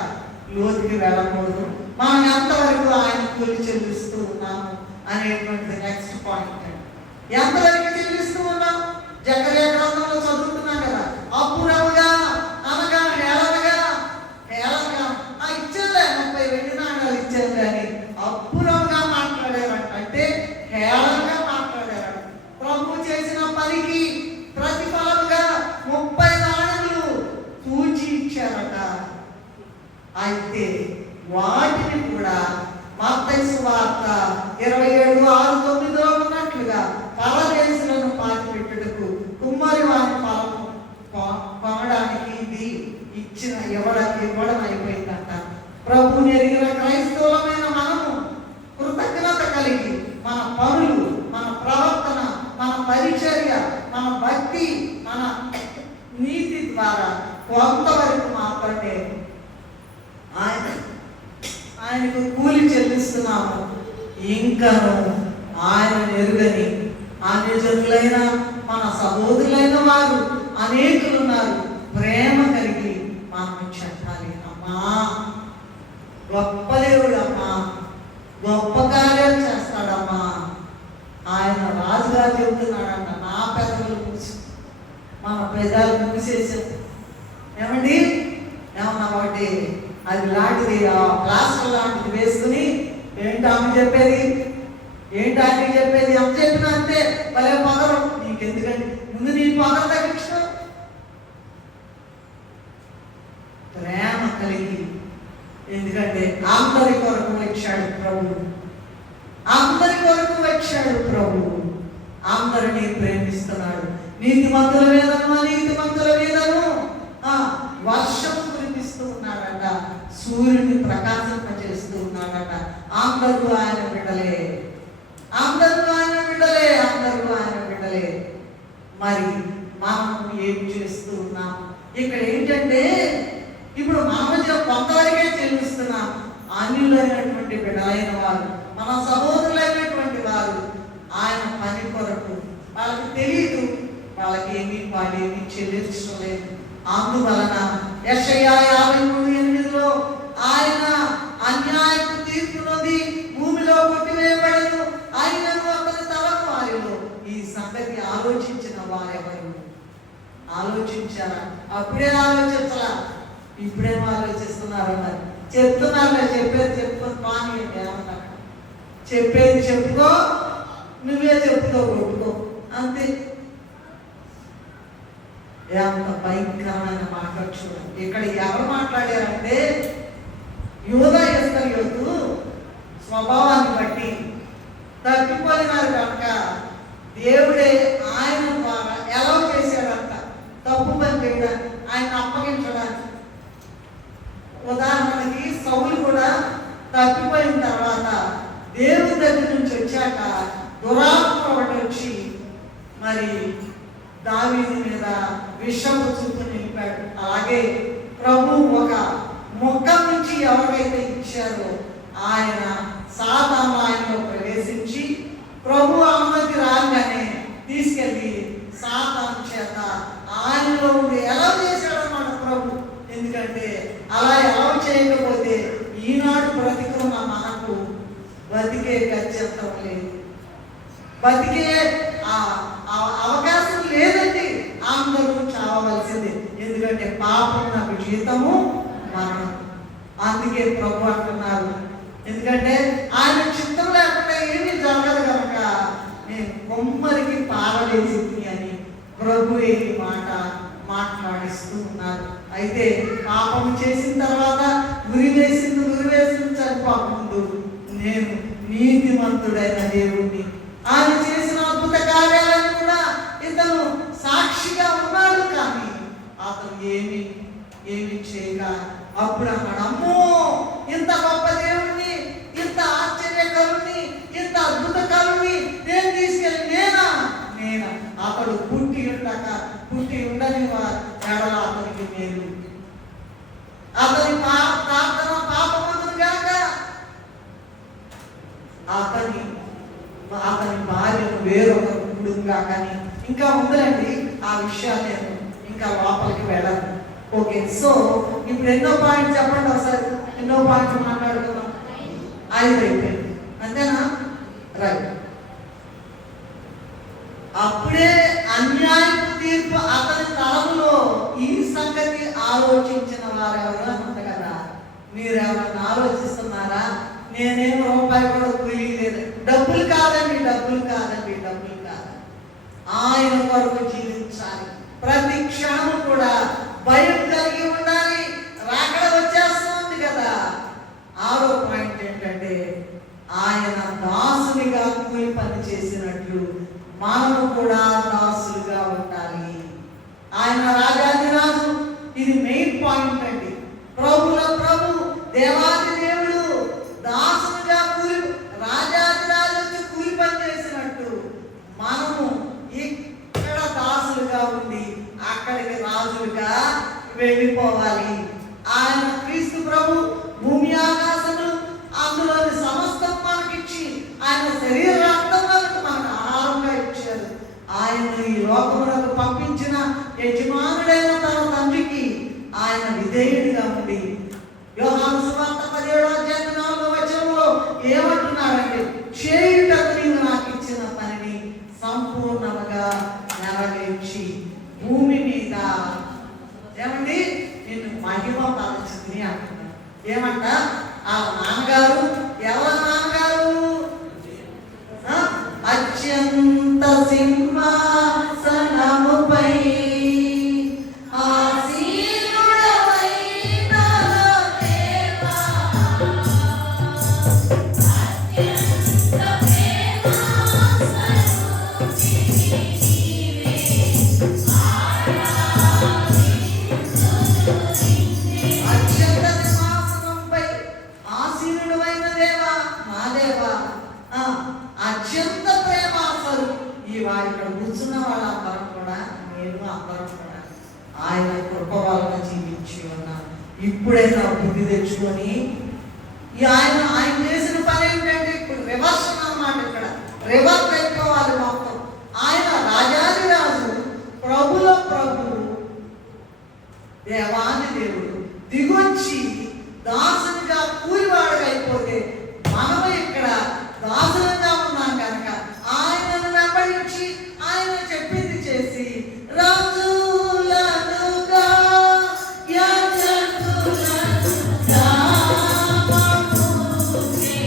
లోతుకి వెళ్ళకూడదు. మనం ఎంతవరకు ఆయన కూలి చెల్లిస్తూ ఉన్నాము అనేటువంటిది నెక్స్ట్ పాయింట్. ఎంతవరకు చెల్లిస్తూ ఉన్నాం? జకర్యా గ్రంథంలో చదువుతున్నాం కదా, అప్పుడవుగా అనగా హేళనగా ఇచ్చేలే 30 వెండి నాణాలు ఇచ్చేది అని అప్పుడవుగా మాట్లాడారంట. అంటే హేళనగా మాట్లాడారంట. ప్రభు చేసిన పనికి ప్రతిఫలముగా 30 నాణాలు తూచి ఇచ్చారట. అయితే వాటిని కూడా మత్తయి సువార్త 27:6-9 ఉన్నట్లుగా పరదేశులను పాతిపెట్టుటకు కుమ్మరి వారి ఫలము కొనడానికి ఇది ఇవ్వడం అయిపోయిందంట. ప్రభుని ఎరిగిన క్రైస్తవులమైన మనము కృతజ్ఞత కలిగి మన పనులు, మన ప్రవర్తన, మన పరిచర్య, మన భక్తి, మన నీతి ద్వారా కొంతవరకు మాత్రమే ఆయనకు కూలి చెల్లిస్తున్నాము. ఇంకను ఆయన ఎరుగని అన్యజనులైన మన సహోదరులైన వారు అనేకులు ఉన్నారు. ప్రేమ కలిగి మనం చెప్పాలి, అమ్మా గొప్ప దేవుడు, అమ్మా గొప్ప కార్యాలు చేస్తాడమ్మా. ఆయన రాజుగారు చెబుతున్నాడంట, నా పెదవులు మూసి, మన పెదాలు మూసేసాం. ఏమండి, ఏమన్నా ఒకటి అది లాంటిది ప్లాస్టర్ లాంటిది వేసుకుని ఏంటి ఆమె చెప్పేది, ఏంటి ఆయన చెప్పేది, ఎంత చెప్పినా అంతే, భలే పొగరు. నీకెందుకండి, ముందు నీ పొగరు తగ్గించు. ప్రేమ కలిగి, ఎందుకంటే అందరి కొరకు వచ్చాడు ప్రభు, అందరి కొరకు వచ్చాడు ప్రభు. అందరినీ ప్రేమిస్తున్నాడు. నీతిమంతుల మీదను అనీతిమంతుల మీదను వర్షం కురిపిస్తూ ఉన్నాడట. సూర్యుని ప్రకాశింపజేస్తూ ఉన్నాడట. అందరూ ఆయన బిడ్డలే, అందరూ ఆయన బిడ్డలే, అందరూ ఆయన బిడ్డలే. మరి మనం ఏం చేస్తూ ఉన్నాం? ఇక్కడ ఏంటంటే ఇప్పుడు మనం కొంతవరకే చెల్లిస్తున్నాం. అన్యులైనటువంటి బిడ్డలైన వారు, మన సహోదరులైనటువంటి వారు ఆయన పని కొరకు వాళ్ళకి తెలియదు, వాళ్ళేమీ చెల్లించడం లేదు. అందువలన యెషయా 53:8 ఆయన అన్యాయపు తీర్పునది భూమిలో కొట్టివేయబడను, ఆయనను అతని తరం వారిలో ఈ సంగతి ఆలోచించిన వారెవరు? ఆలోచించారా? అప్పుడే ఆలోచించలా, ఇప్పుడేమో ఆలోచిస్తున్నారు. మరి చెప్తున్నారు, చెప్పేది చెప్పుకొని పాని ఏమన్నా, చెప్పేది చెప్పుకో, నువ్వే చెప్పుకో, కొట్టుకో, అంతే. ఎంత భయంకరమైన మాటలు చూడండి. ఇక్కడ ఎవరు మాట్లాడారంటే యూదా ఇస్కరియోతు స్వభావాన్ని బట్టి తప్పిపోయినారు కనుక దేవుడే ఆయన ద్వారా ఎలా చేశాడంట తప్పు పని చేయడానికి, ఆయన అప్పగించడానికి. ఉదాహరణకి సౌలు కూడా తప్పిపోయిన తర్వాత దేవుడి దగ్గర నుంచి వచ్చాక దురాత్మ ఒకటి వచ్చి మరి దావీదు మీద విషము చూపు నిలిపాడు. అలాగే ప్రభు ఒక ముఖం నుంచి ఎవరైతే ఇచ్చారో ఆయన సాతాను ఆయనలో ప్రవేశించి ప్రభు అనుమతి రాగానే తీసుకెళ్ళి సాతాను చేత ఆయనలో ఉండి ఎలా చేశాడన్నమాట ప్రభు. ఎందుకంటే అలా ఎలా చేయకపోతే ఈనాడు బ్రతికున్న మనకు బతికే ఖచ్చితం లేదు, బతికే అవకాశం లేదండి. అందరూ చావవలసింది. ఎందుకంటే పాపం నాకు జీతము మరణం. అందుకే ప్రభు అంటున్నారు, ఎందుకంటే ఆయన చిత్తం లేకుండా ఏమీ జరగదు కనుక నేను కొమ్మరికి పారవేసింది అని ప్రభు ఈ మాట మాట్లాడిస్తూ ఉన్నారు. అయితే పాపం చేసిన తర్వాత గురి వేసింది చనిపోకముందు నేను నీతిమంతుడైన దేవుణ్ణి, ఆయన చేసిన అద్భుత కార్యాలను కూడా ఇతను సాక్షిగా ఉన్నాడు. కానీ అతను ఏమి చేయక అప్పుడు అన్నాడు, అమ్మో ఇంత గొప్ప దేవుణ్ణి, ఇంత ఆశ్చర్యకరుణ్ణి, ఇంత అద్భుతకరుణ్ణి నేను తీసుకెళ్ళి నేనా అతడు పుట్టి ఉండని ఎడల అతనికి మేలు, అతని ప్రార్థన పాపమందును గాక, అతని భార్యను వేరొకరు కానీ ఇంకా ఉందండి. ఆ విషయాలు నేను ఇంకా లోపలికి వెళ్ళను. ఓకే, సో ఇప్పుడు ఎన్నో పాయింట్ చెప్పండి ఒకసారి, ఎన్నో పాయింట్లు మాట్లాడుకుందాం. 5 అయిపోయింది అంతేనా? రైట్. అప్పుడే అన్యాయపు తీర్పు అతని తలములో ఈ సంగతి ఆలోచించిన వారు ఎవరు అంత కదా. మీరు ఎవరన్నా ఆలోచిస్తున్నారా? నేనేం రూపాయి కూడా కూయలేదు. డబ్బులు కాదండి. ఆయన కొరకు జీవించాలి. ప్రతి క్షణం కూడా భయం కలిగి ఉండాలి. రాకడ వచ్చేస్తుంది కదా. 6వ పాయింట్ ఏంటంటే, ఆయన దాసునిగా కూలి పని చేసినట్లు మనము కూడా దాసులుగా ఉండాలి. ఆయన రాజాధిరాజు. ఇది మెయిన్ పాయింట్ అండి. ప్రభుల ప్రభు, దేవాది దేవుడు దాసునిగా రాజాధిరాజు కూలి పని చేసినట్టు మనము ఇక్కడ దాసులుగా ఉండి అక్కడికి రాజులుగా వెళ్ళిపోవాలి. ఆయన క్రీస్తు ప్రభు భూమి ఆకాశములు అందులోని సమస్తం మనకిచ్చి ఆయన శరీర రక్తములకు మనకు ఆహారంగా ఇచ్చారు. ఆయన ఈ లోకములకు పంపించిన యజమానుడైన తన తండ్రికి ఆయన విధేయుడిగా ఉండి యోహాను సువార్త 17వ అధ్యాయం 4వ వచనంలో ఏమంటున్నాడంటే, చేయుటకు నీవు నాకు ఇచ్చిన పనిని సంపూర్ణంగా నెరవేర్చి భూమి మీద ఏమండి నిన్ను మహిమ పరచుకుని అంటున్నాడు. ఏమంట? ఆ నాన్నగారు ఎవరి నాన్నగారు? అత్యంత సింహాసనముపై అత్యంత ప్రేమాసరు ఇక్కడ కూర్చున్న వాళ్ళందరం కూడా, నేను అందరం కూడా ఆయన కృప వలన జీవించి ఉన్నాం. ఇప్పుడైనా బుద్ధి తెచ్చుకొని ఆయన చేసిన పని ఏంటంటే, ఇప్పుడు రివర్స్ అన్నమాట. ఇక్కడ రివర్స్ అయిపోవాలి మొత్తం. ఆయన రాజాదిరాజు, ప్రభుల ప్రభు, దేవాది దేవుడు దిగొచ్చి దాసునిగా కూలివాడుగా అయిపోతే మనము ఇక్కడ దాసులుగా ఉన్నాం కనుక ఆయనను వెంబడించి ఆయన చెప్పింది చేసి రాజులనుగా యాజకులనుగా నామము చేసి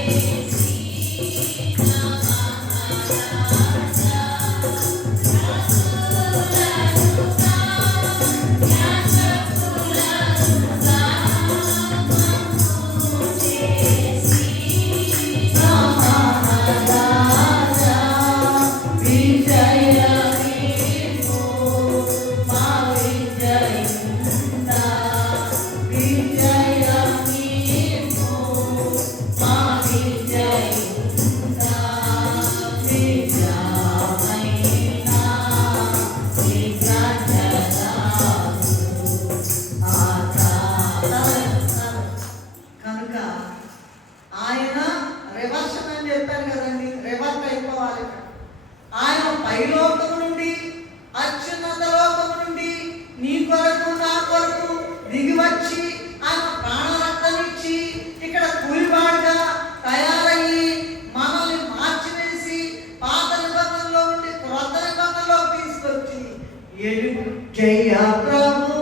జయ ప్రభు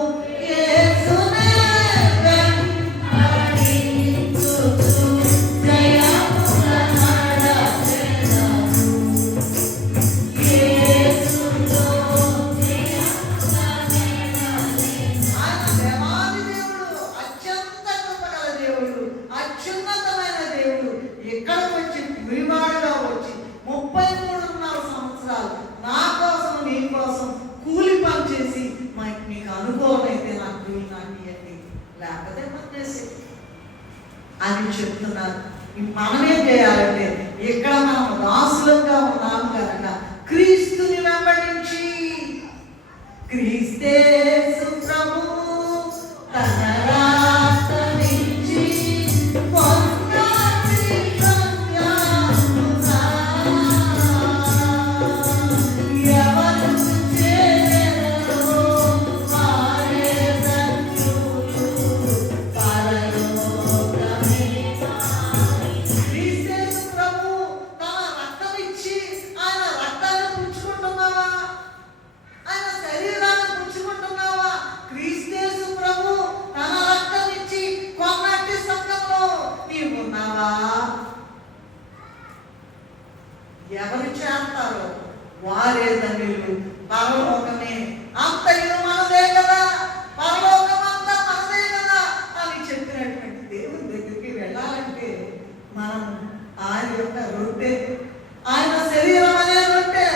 యేసునే వెంబడించుచు జయముగా నడచెదము. యేసులో జయముగా నడచెదము. ఆయన దేవా చెప్తున్నారు. మనమేం చేయాలంటే ఇక్కడ మనం దాసులంగా ఉన్నాము కనుక క్రీస్తుని వెంబడించి క్రీస్తేసు ప్రభువు తన రాకనిచ్చి పొందాలి సంజ్ఞానుగా. ఎవరు చేరెదరో వారే ధన్యులు, పరలోకమే వారి. క్రీస్తేసు ప్రభువు తన రక్తమిచ్చి ఆయన రక్తాన్ని పుచ్చుకుంటున్నావా? ఆయన శరీరాన్ని పుచ్చుకుంటున్నావా? క్రీస్తేసు ప్రభు తన రక్తం ఇచ్చి కొన్నట్టి సంఘంలో నీవు ఉన్నావా? ఎవరు చేస్తారో వారే ధన్యులు, పరలోకమే అంతయు మనదే కదా, పరలోకం అంతా మనదే కదా అని చెప్పినటువంటి దేవుని దగ్గరికి వెళ్ళాలంటే మనం ఆయన యొక్క రొట్టె, ఆయన శరీరం అనే రొట్టె,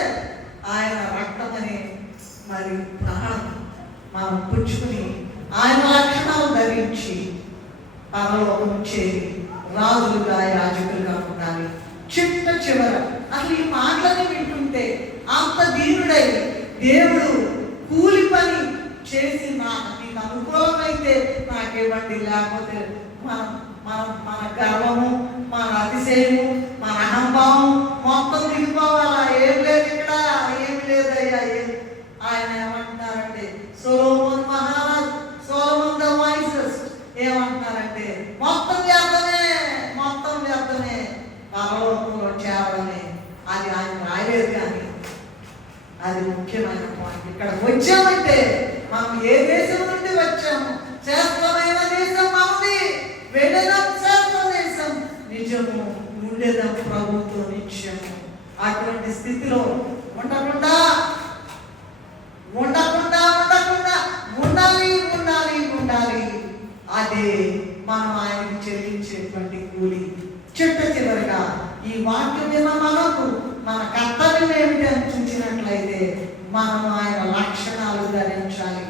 ఆయన రక్తం అనే మరి ప్రాణం మనం పుచ్చుకుని ఆయన లక్షణాలు ధరించి పరలోకం చేరి రాజులుగా యాజకులుగా ఉండాలి. చిట్ట చివర అసలు ఈ మాటలని వింటుంటే అంత దీనుడై దేవుడు కూలి పని చేసి నీకు అనుకూలమైతే నాకేవ్వండి, లేకపోతే మనం మనం మన గర్వము, మన అతిశయము, మన అహంభావం మొత్తం దిగిపోవాలా? ఏం లేదు ఇక్కడ, ఏమి లేదయ్యా. ఆయన ఏమంటున్నారంటే సొలొమోన్ మహారాజ్, సొలొమోన్ ద వైసెస్ట్ ఏమంటున్నారంటే మొత్తం వ్యర్థమే, మొత్తం వ్యర్థమే, పరలోకంలో చేరడమే. అది ఆయన రాయలేదు కానీ అది ముఖ్యమైన పాయింట్. ఇక్కడ వచ్చామంటే మనం ఏ దేశం నుండి వచ్చాము? శ్రేష్టమైన దేశం మనది. వెళ్ళేదాం శ్రేష్ట దేశం, నిజము ఉండేదాం ప్రభుత్వం నిత్యము. అటువంటి స్థితిలో ఉండకుండా ఉండకుండా ఉండకుండా ఉండాలి ఉండాలి ఉండాలి. అదే మనం ఆయనకి చెల్లించేటువంటి కూలి. చిట్ట చివరిగా ఈ వాక్యం మీద మనకు మన కర్తవ్యం ఏమిటి అని చూసినట్లయితే మనం ఆయన లక్షణాలు ధరించాలి.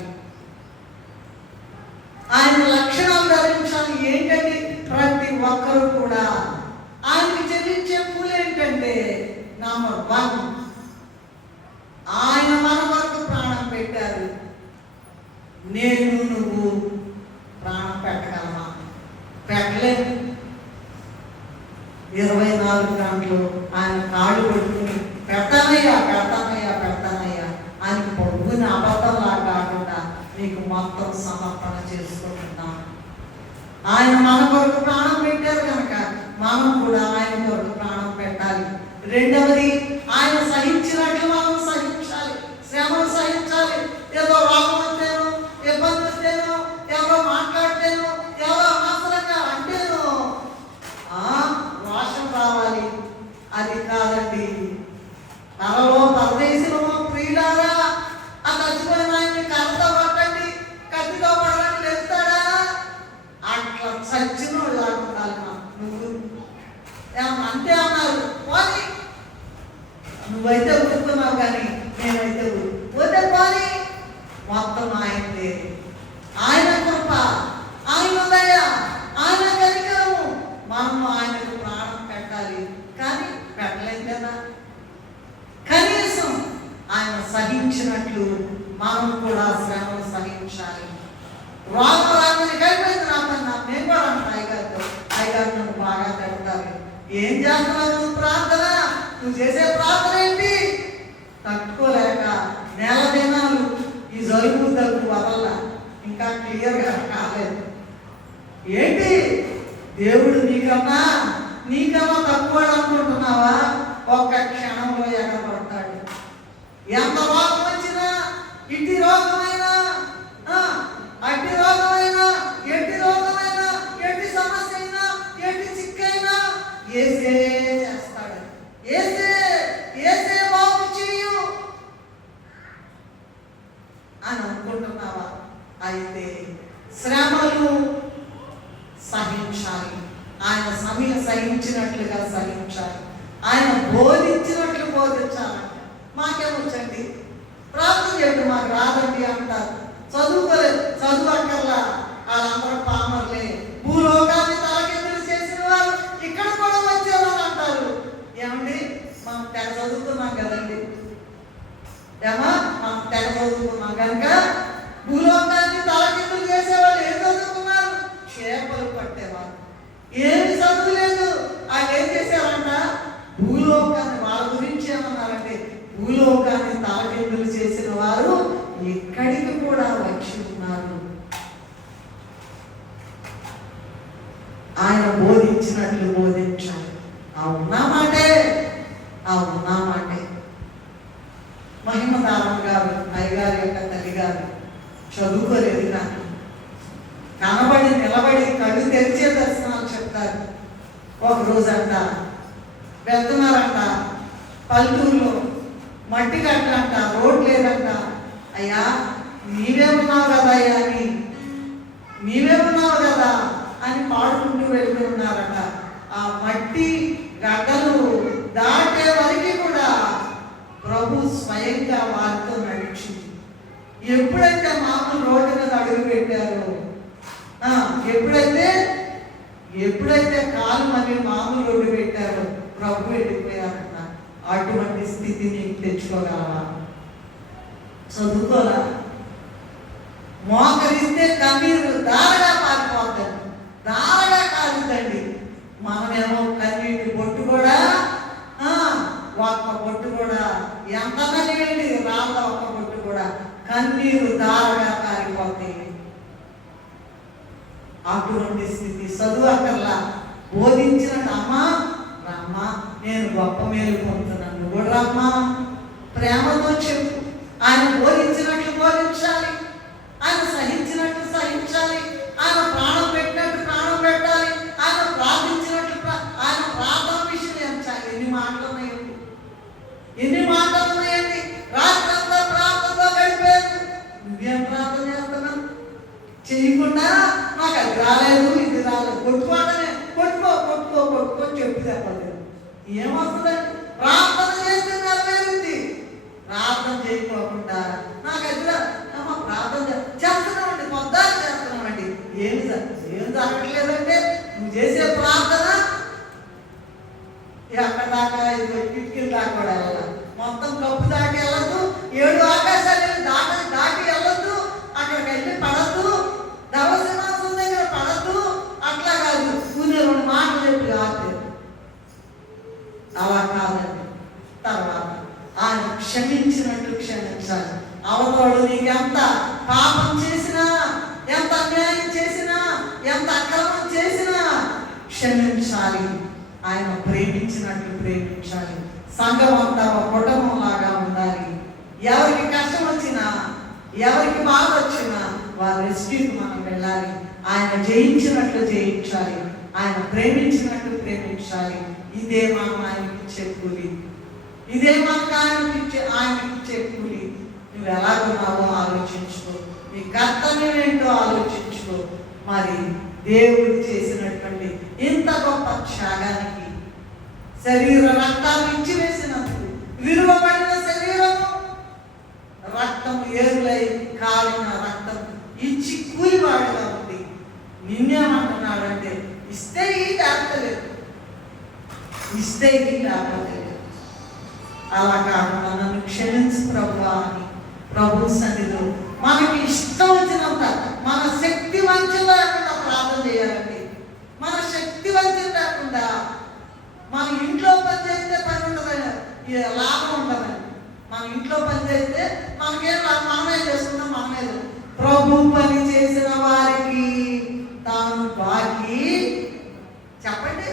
ఆయన లక్షణాలు ధరించాలి. ఏంటంటే ప్రతి ఒక్కరూ కూడా ఆయనకి చెల్లించే కూలి ఏంటంటే నంబర్ 1, ఆయన మన వరకు ప్రాణం పెట్టారు. నేను నువ్వు ప్రాణం పెట్టగలమా? పెట్టలేదు. 24 గంటలు ఆయన కాళ్ళు పట్టుకుని పెడతానయ్యా పెడతానయ్యా పెడతానయ్యా అని పొడుగుని అబద్ధంలా కాకుండా నీకు మొత్తం సమర్పణ చేసుకుంటున్నాం. ఆయన మన కొరకు ప్రాణం పెట్టారు కనుక మనం కూడా ఆయన కొరకు ప్రాణం పెట్టాలి. రెండవది, ఆయన సహించినట్లు మనం సహించాలి, శ్రమను సహించాలి. ఏదో రోగం వస్తేనో, ఇబ్బంది వస్తేనో, ఎవరో మాట్లాడితేనో, ఎవరో అనవసరంగా అంటేనో రోషం రావాలి. అది కాదండి. తనలో పరదేశంలో ప్రియులారా, ఆ చచ్చిపోయిన ఆయన్ని కర్రతో పట్టండి, కత్తితో పడడానికి లేస్తాడా? అట్లా చచ్చిన వాళ్ళు ఆడుకుంటారు. నువ్వు ఏమన్నా అంతే అన్నారు, పోనీ నువ్వైతే ఊరుకున్నావు కానీ నేనైతే పోతే పోనీ. మొత్తం ఆయనదే. ఆయన కృప, ఆయన దయ, ఆయన కనికరము. మనం ఆయనకు ప్రాణం పెట్టాలి కానీ పెట్టలేదు కదా. కనీసం ఆయన సహించినట్లు మనం కూడా శ్రమను సహించాలి. రామరాజుని కలిపోయింది నా పని. నేను కూడా అంట అయ్యగారు నన్ను బాగా పెడతారు. ఏం చేస్తున్నావు నువ్వు? ప్రార్థన. నువ్వు చేసే ప్రార్థన ఏంటి? తట్టుకోలేక నెల దినాలు ఈ జలుబు దగ్గు వదల ఇంకా క్లియర్గా కాలేదు. ఏంటి దేవుడు నీకన్నా తక్కువ అనుకుంటున్నావా? ఒక్క క్షణంలో ఎగరబడతాడు. ఎంత రోగం వచ్చినా, ఇటు రోగమైనా, అట్టి రోగమైనా, ఎట్టి రోగమైనా, ఎట్టి సమస్య అయినా, ఎట్టి చిక్కైనా ఏసే చేస్తాడు. ఏసే బాగు చేయు అని అనుకుంటున్నావా? అయితే శ్రమలు సహించాలి. ఆయన సహించినట్లుగా సహించాలి. ఆయన బోధించినట్లు బోధించాలంట. మాకేమొచ్చండి, ప్రార్థన చేయండి, మాకు రాదండి అంటారు. చదువుకోలేదు, చదువు అక్కర్లా, వాళ్ళందరూ పామర్లే. భూలోకాన్ని తలకిందులు చేసిన ఏమా మనం తెగ చదువుకున్నాం కనుక భూలోకాన్ని తలకిందులు చేసేవాళ్ళు ఏం చదువుకున్నారు? చేపలు పట్టేవారు. ఏమి చదువులేదు. వాళ్ళు ఏం చేసేవారంట? భూలోకాన్ని, వాళ్ళ గురించి ఏమన్నారంటే భూలోకాన్ని తలకిందులు చేసిన వారు ఇక్కడికి కూడా వచ్చి ఉన్నారు. ఆయన బోధించినట్లు బోధించాలి. ఆ ఉన్నామాటే మహిమదారం గారు, అయ్యగారి యొక్క తల్లి గారు చదువుకోలేదు, కానీ కనబడి నిలబడి కళ్ళు తెరిచే దర్శనాలు చెప్తారు. ఒక రోజంట వెళ్తున్నారంట పల్లెటూరులో, మట్టి కట్టంట, రోడ్ లేదంట. అయ్యా నీవే ఉన్నావు కదా అయ్యా అని, నీవే ఉన్నావు కదా అని పాడుకుంటూ వెళ్తూ ఉన్నారట. ఆ మట్టి గడ్డలు దాటే వరకు కూడా ప్రభు స్వయంగా వారితో నడిచింది. ఎప్పుడైతే మామూలు రోడ్డు మీద అడుగు పెట్టారో, ఎప్పుడైతే కాలు మళ్ళీ మామూలు రోడ్డు పెట్టారో ప్రభు వెళ్ళిపోయారట. అటువంటి స్థితి నీకు తెచ్చుకోగలవా? చదువుకోరా? మోకరిస్తే కన్నీరు దారగా పారిపోతాడు, దారగా కాదుదండి. మనమేమో కన్నీటి బొట్టు కూడా, ఒక్క బొట్టు కూడా ఎంత చేయండి, రాళ్ళ ఒక్క బొట్టు కూడా కన్నీరు దారగా కారిపోతాయి. అటువంటి స్థితి. చదువు అక్కర్లా, బోధించినట్టు అమ్మా రమ్మా, నేను గొప్ప మేలు పొందుతున్నాను, నువ్వు కూడా రమ్మా, ప్రేమతో చెప్పు. ఆయన బోధించినట్లు బోధించాలి, ఆయన సహించినట్లు సహించాలి, ఆయన ప్రాణం పెట్టినట్టు ప్రాణం పెట్టాలి, ఆయన ప్రార్థించినట్లు ఆయన ప్రార్థన విషయం ఎంచాలి. ఎన్ని మాటలు ఉన్నాయండి. రాత్రంతా ప్రార్థనలో గడిపేది. నువ్వేం ప్రార్థన చేస్తున్నావు? చేయకుండా నాకు అది రాలేదు, ఇది రాలేదు, కొట్టుకో చెప్పి చెప్పలేదు. ఏమవుతుందండి? ప్రార్థన చేస్తే నెరవేరుంది. ప్రార్థన చేయకోకుండా నాకు అది ప్రార్థన చేస్తున్నామండి, పొద్దాలు చేస్తున్నామండి, ఏం జరగట్లేదంటే నువ్వు చేసే ప్రార్థన ఎక్కడ దాకా, కిటికీల దాకా కూడా వెళ్ళాలి, మొత్తం కప్పు దాటి వెళ్ళద్దు, 7 ఆకాశాలు దాటి వెళ్ళొద్దు, అక్కడికి వెళ్ళి పడద్దు, దవసింహాసం దగ్గర పడద్దు. అట్లా కాదు, కూనే 2 మాటలు చెప్పి కాదు, అలా కాదండి. తర్వాత ఆయన క్షమించినట్టు క్షమించాలి. అవతోడు నీకెంత పాపం చేసినా, ఎంత అన్యాయం చేసినా, ఎంత అక్రమం చేసినా క్షమించాలి. ఆయన ప్రేమించినట్టు ప్రేమించాలి. సంఘం అంతా ఒక కుటుంబం లాగా ఉండాలి. ఎవరికి కష్టం వచ్చినా, ఎవరికి బాధ వచ్చినా వారి రెస్క్యూకి మనం వెళ్ళాలి. ఆయన జయించినట్లు జయించాలి, ఆయన ప్రేమించినట్టు ప్రేమించాలి. ఇదే మనం ఆయనకి ఇచ్చే కూలి, ఇదే మనకు ఆయనకి ఇచ్చే కూలి. నువ్వు ఎలాగున్నావో ఆలోచించుకో, నీ కర్తవ్యం ఏంటో ఆలోచించుకో. మరి దేవుడు చేసినటువంటి ఇంత గొప్ప త్యాగానికి, శరీర రక్తాన్ని ఇచ్చివేసినందుకు, విలువబడిన శరీరము రక్తం ఏరులై కాలిన రక్తం ఇచ్చి కూలివాడుగా ఉంది. నిన్నేమంటున్నాడంటే ఇస్తే ఈ లేకపోలేదు, ఇస్తే ఈ లేకపోలేదు. అలా కాకుండా నన్ను క్షమించు ప్రభువా అని ప్రభు సన్నిధిలో మనకి ఇష్టం వచ్చినంత, మన శక్తి వంచన లేకుండా ప్రార్థన చేయాలండి. మన శక్తి వంచన లేకుండా మన ఇంట్లో పని చేస్తే పని ఉండదని, లాభం ఉండదని. మన ఇంట్లో పని చేస్తే మనకేం మనమే చేసుకుంటాం, మనమే. ప్రభు పని చేసిన వారికి తాను బాకీ చెప్పండి.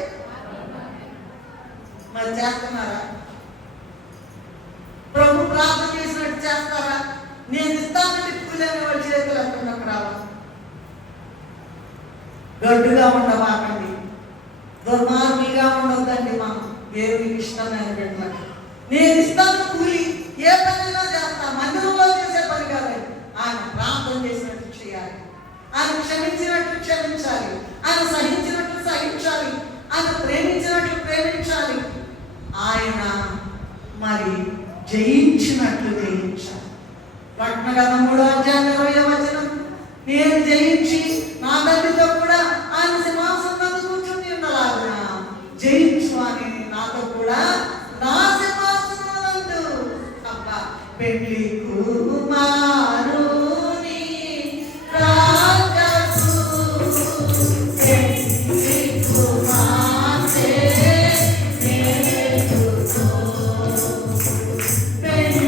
మరి చేస్తున్నారా? ప్రభు ప్రార్థన చేసినట్టు చేస్తారా? నేను ఇస్తానంటే కూలేని వాళ్ళ చేతులు అంటున్నాకు రావాలి. గడ్డుగా ఉండబాకండి, దుర్మార్గులుగా ఉండొద్దండి. మనం దేవునికి ఇష్టమైన బిడ్డలకు నేను ఇస్తాను కూలి, ఏ పనిలో చేస్తా, మందిరంలో చేసే పని కాదండి. ఆయన ప్రార్థన చేసినట్టు చేయాలి, ఆయన క్షమించినట్టు క్షమించాలి, ఆయన సహించినట్టు సహించాలి, ఆయన ప్రేమించినట్లు ప్రేమించాలి, ఆయన మరి జయించినట్లు జయించాలి. ప్రకటన 3:20 నేను జయించి నా తండ్రితో కూడా ఆయన సింహాసనం మీద కూర్చుని ఉండలాగా జయించు అని నాతో కూడా నా సింహాసనం నందు. అబ్బా పెళ్లి కుమారుని రాకకు పెళ్లి కుమార్తె మేలుకో. పెళ్లి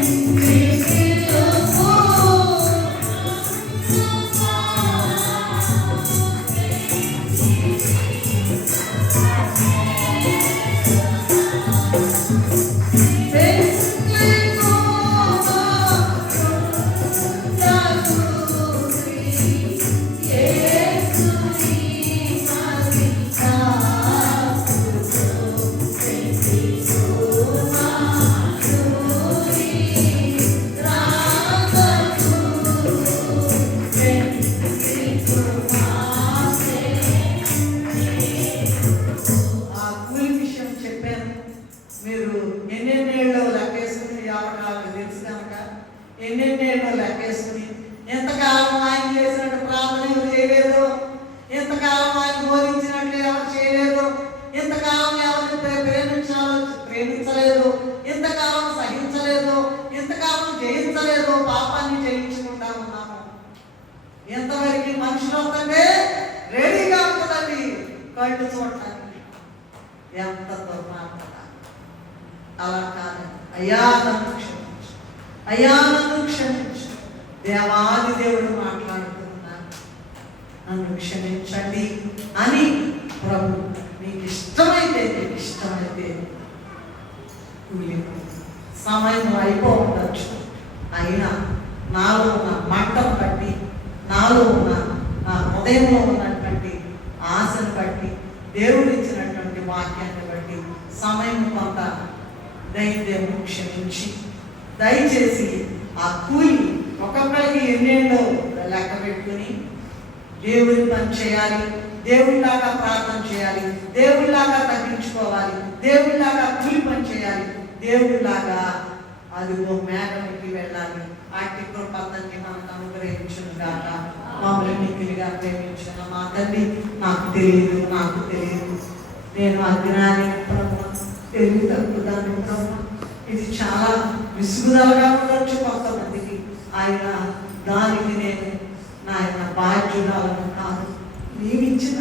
పిలుపు ఎన్నెన్నేళ్ళో లెక్కేసుకుని ఎంతకాలం ఆయన చేసినట్టు ప్రార్థన ఎవరు చేయలేదు, ఎంతకాలం ఆయన బోధించినట్లు ఎవరు చేయలేదు, ఎంతకాలం ఎవరిని ప్రేమించలేదు, ఎంతకాలం సహించలేదు, ఎంతకాలం జయించలేదు, పాపాన్ని జయించుకుంటా ఉన్నాము. ఎంతవరకు మనుషులు వస్తుంటే రెడీగా ఉంటుందండి కళ్ళు చూడటానికి. ఎంత దుర్మార్గత! అలా కాదు. అయ్యా నన్ను క్షమించు, అయ్యా నన్ను క్షమించు. దేవాది దేవుడు మాట్లాడుతున్నాను, నన్ను క్షమించండి అని ప్రభు మీకు ఇష్టమైతే సమయం అయిపోవచ్చు. అయినా నాలో ఉన్న మంటను బట్టి, నాలో ఉన్న నా హృదయంలో ఉన్నటువంటి ఆశను బట్టి, దేవుడు ఇచ్చినటువంటి వాక్యాన్ని బట్టి సమయం కొంత దైవము క్షమించి దయచేసి ఆ కూలి ఒక్కొక్కరికి ఎన్నేళ్ళో లెక్క పెట్టుకుని దేవుడి పని చేయాలి, దేవుడిలాగా ప్రార్థన చేయాలి, దేవుడిలాగా తగ్గించుకోవాలి, దేవుడిలాగా కూలి పని చేయాలి, దేవుడిలాగా అదిగో మేఘంకి వెళ్ళాలి. ఆటి కృపని మనకు అనుగ్రహించును గాక. మమ్మల్ని మిక్కిలిగా ప్రేమించిన మా తల్లి, నాకు తెలియదు, నేను అజ్ఞాని ప్రభు, తెలివి తక్కువదాన్ని ప్రభు. ఇది చాలా విసుగుదలగా ఉండొచ్చు కొంతమందికి. ఆయన దానికి నేను నాయన బాధ్యురాలను కాదు. నీవిచ్చిన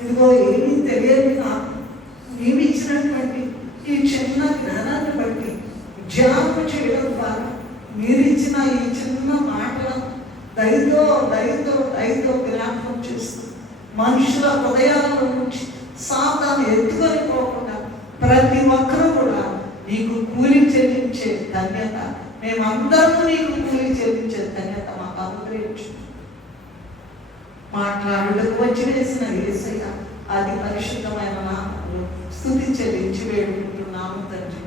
ఇదిగో ఏమీ తెలియదు నాకు, నీవిచ్చినటువంటి ఈ చిన్న జ్ఞానాన్ని బట్టి ధ్యానం చేయడం ద్వారా మీరిచ్చిన ఈ చిన్న మాటలను దయతో జ్ఞాపకం చేస్తూ మనుషుల హృదయాల నుంచి సాతాను ఎత్తుకొని పోకుండా ప్రతి ఒక్కరూ కూడా నీకు కూలి చెల్లించే ధన్యత, మేమందరూ నీకు కూలి చెల్లించే ధన్యత మాకు అనుగ్రహించు. మాట్లాడుటకు వచ్చి వేసిన యేసయ్య అది పరిశుద్ధమైన నామములో స్తుతి చెల్లించి వేడుకుంటున్నాము తండ్రి.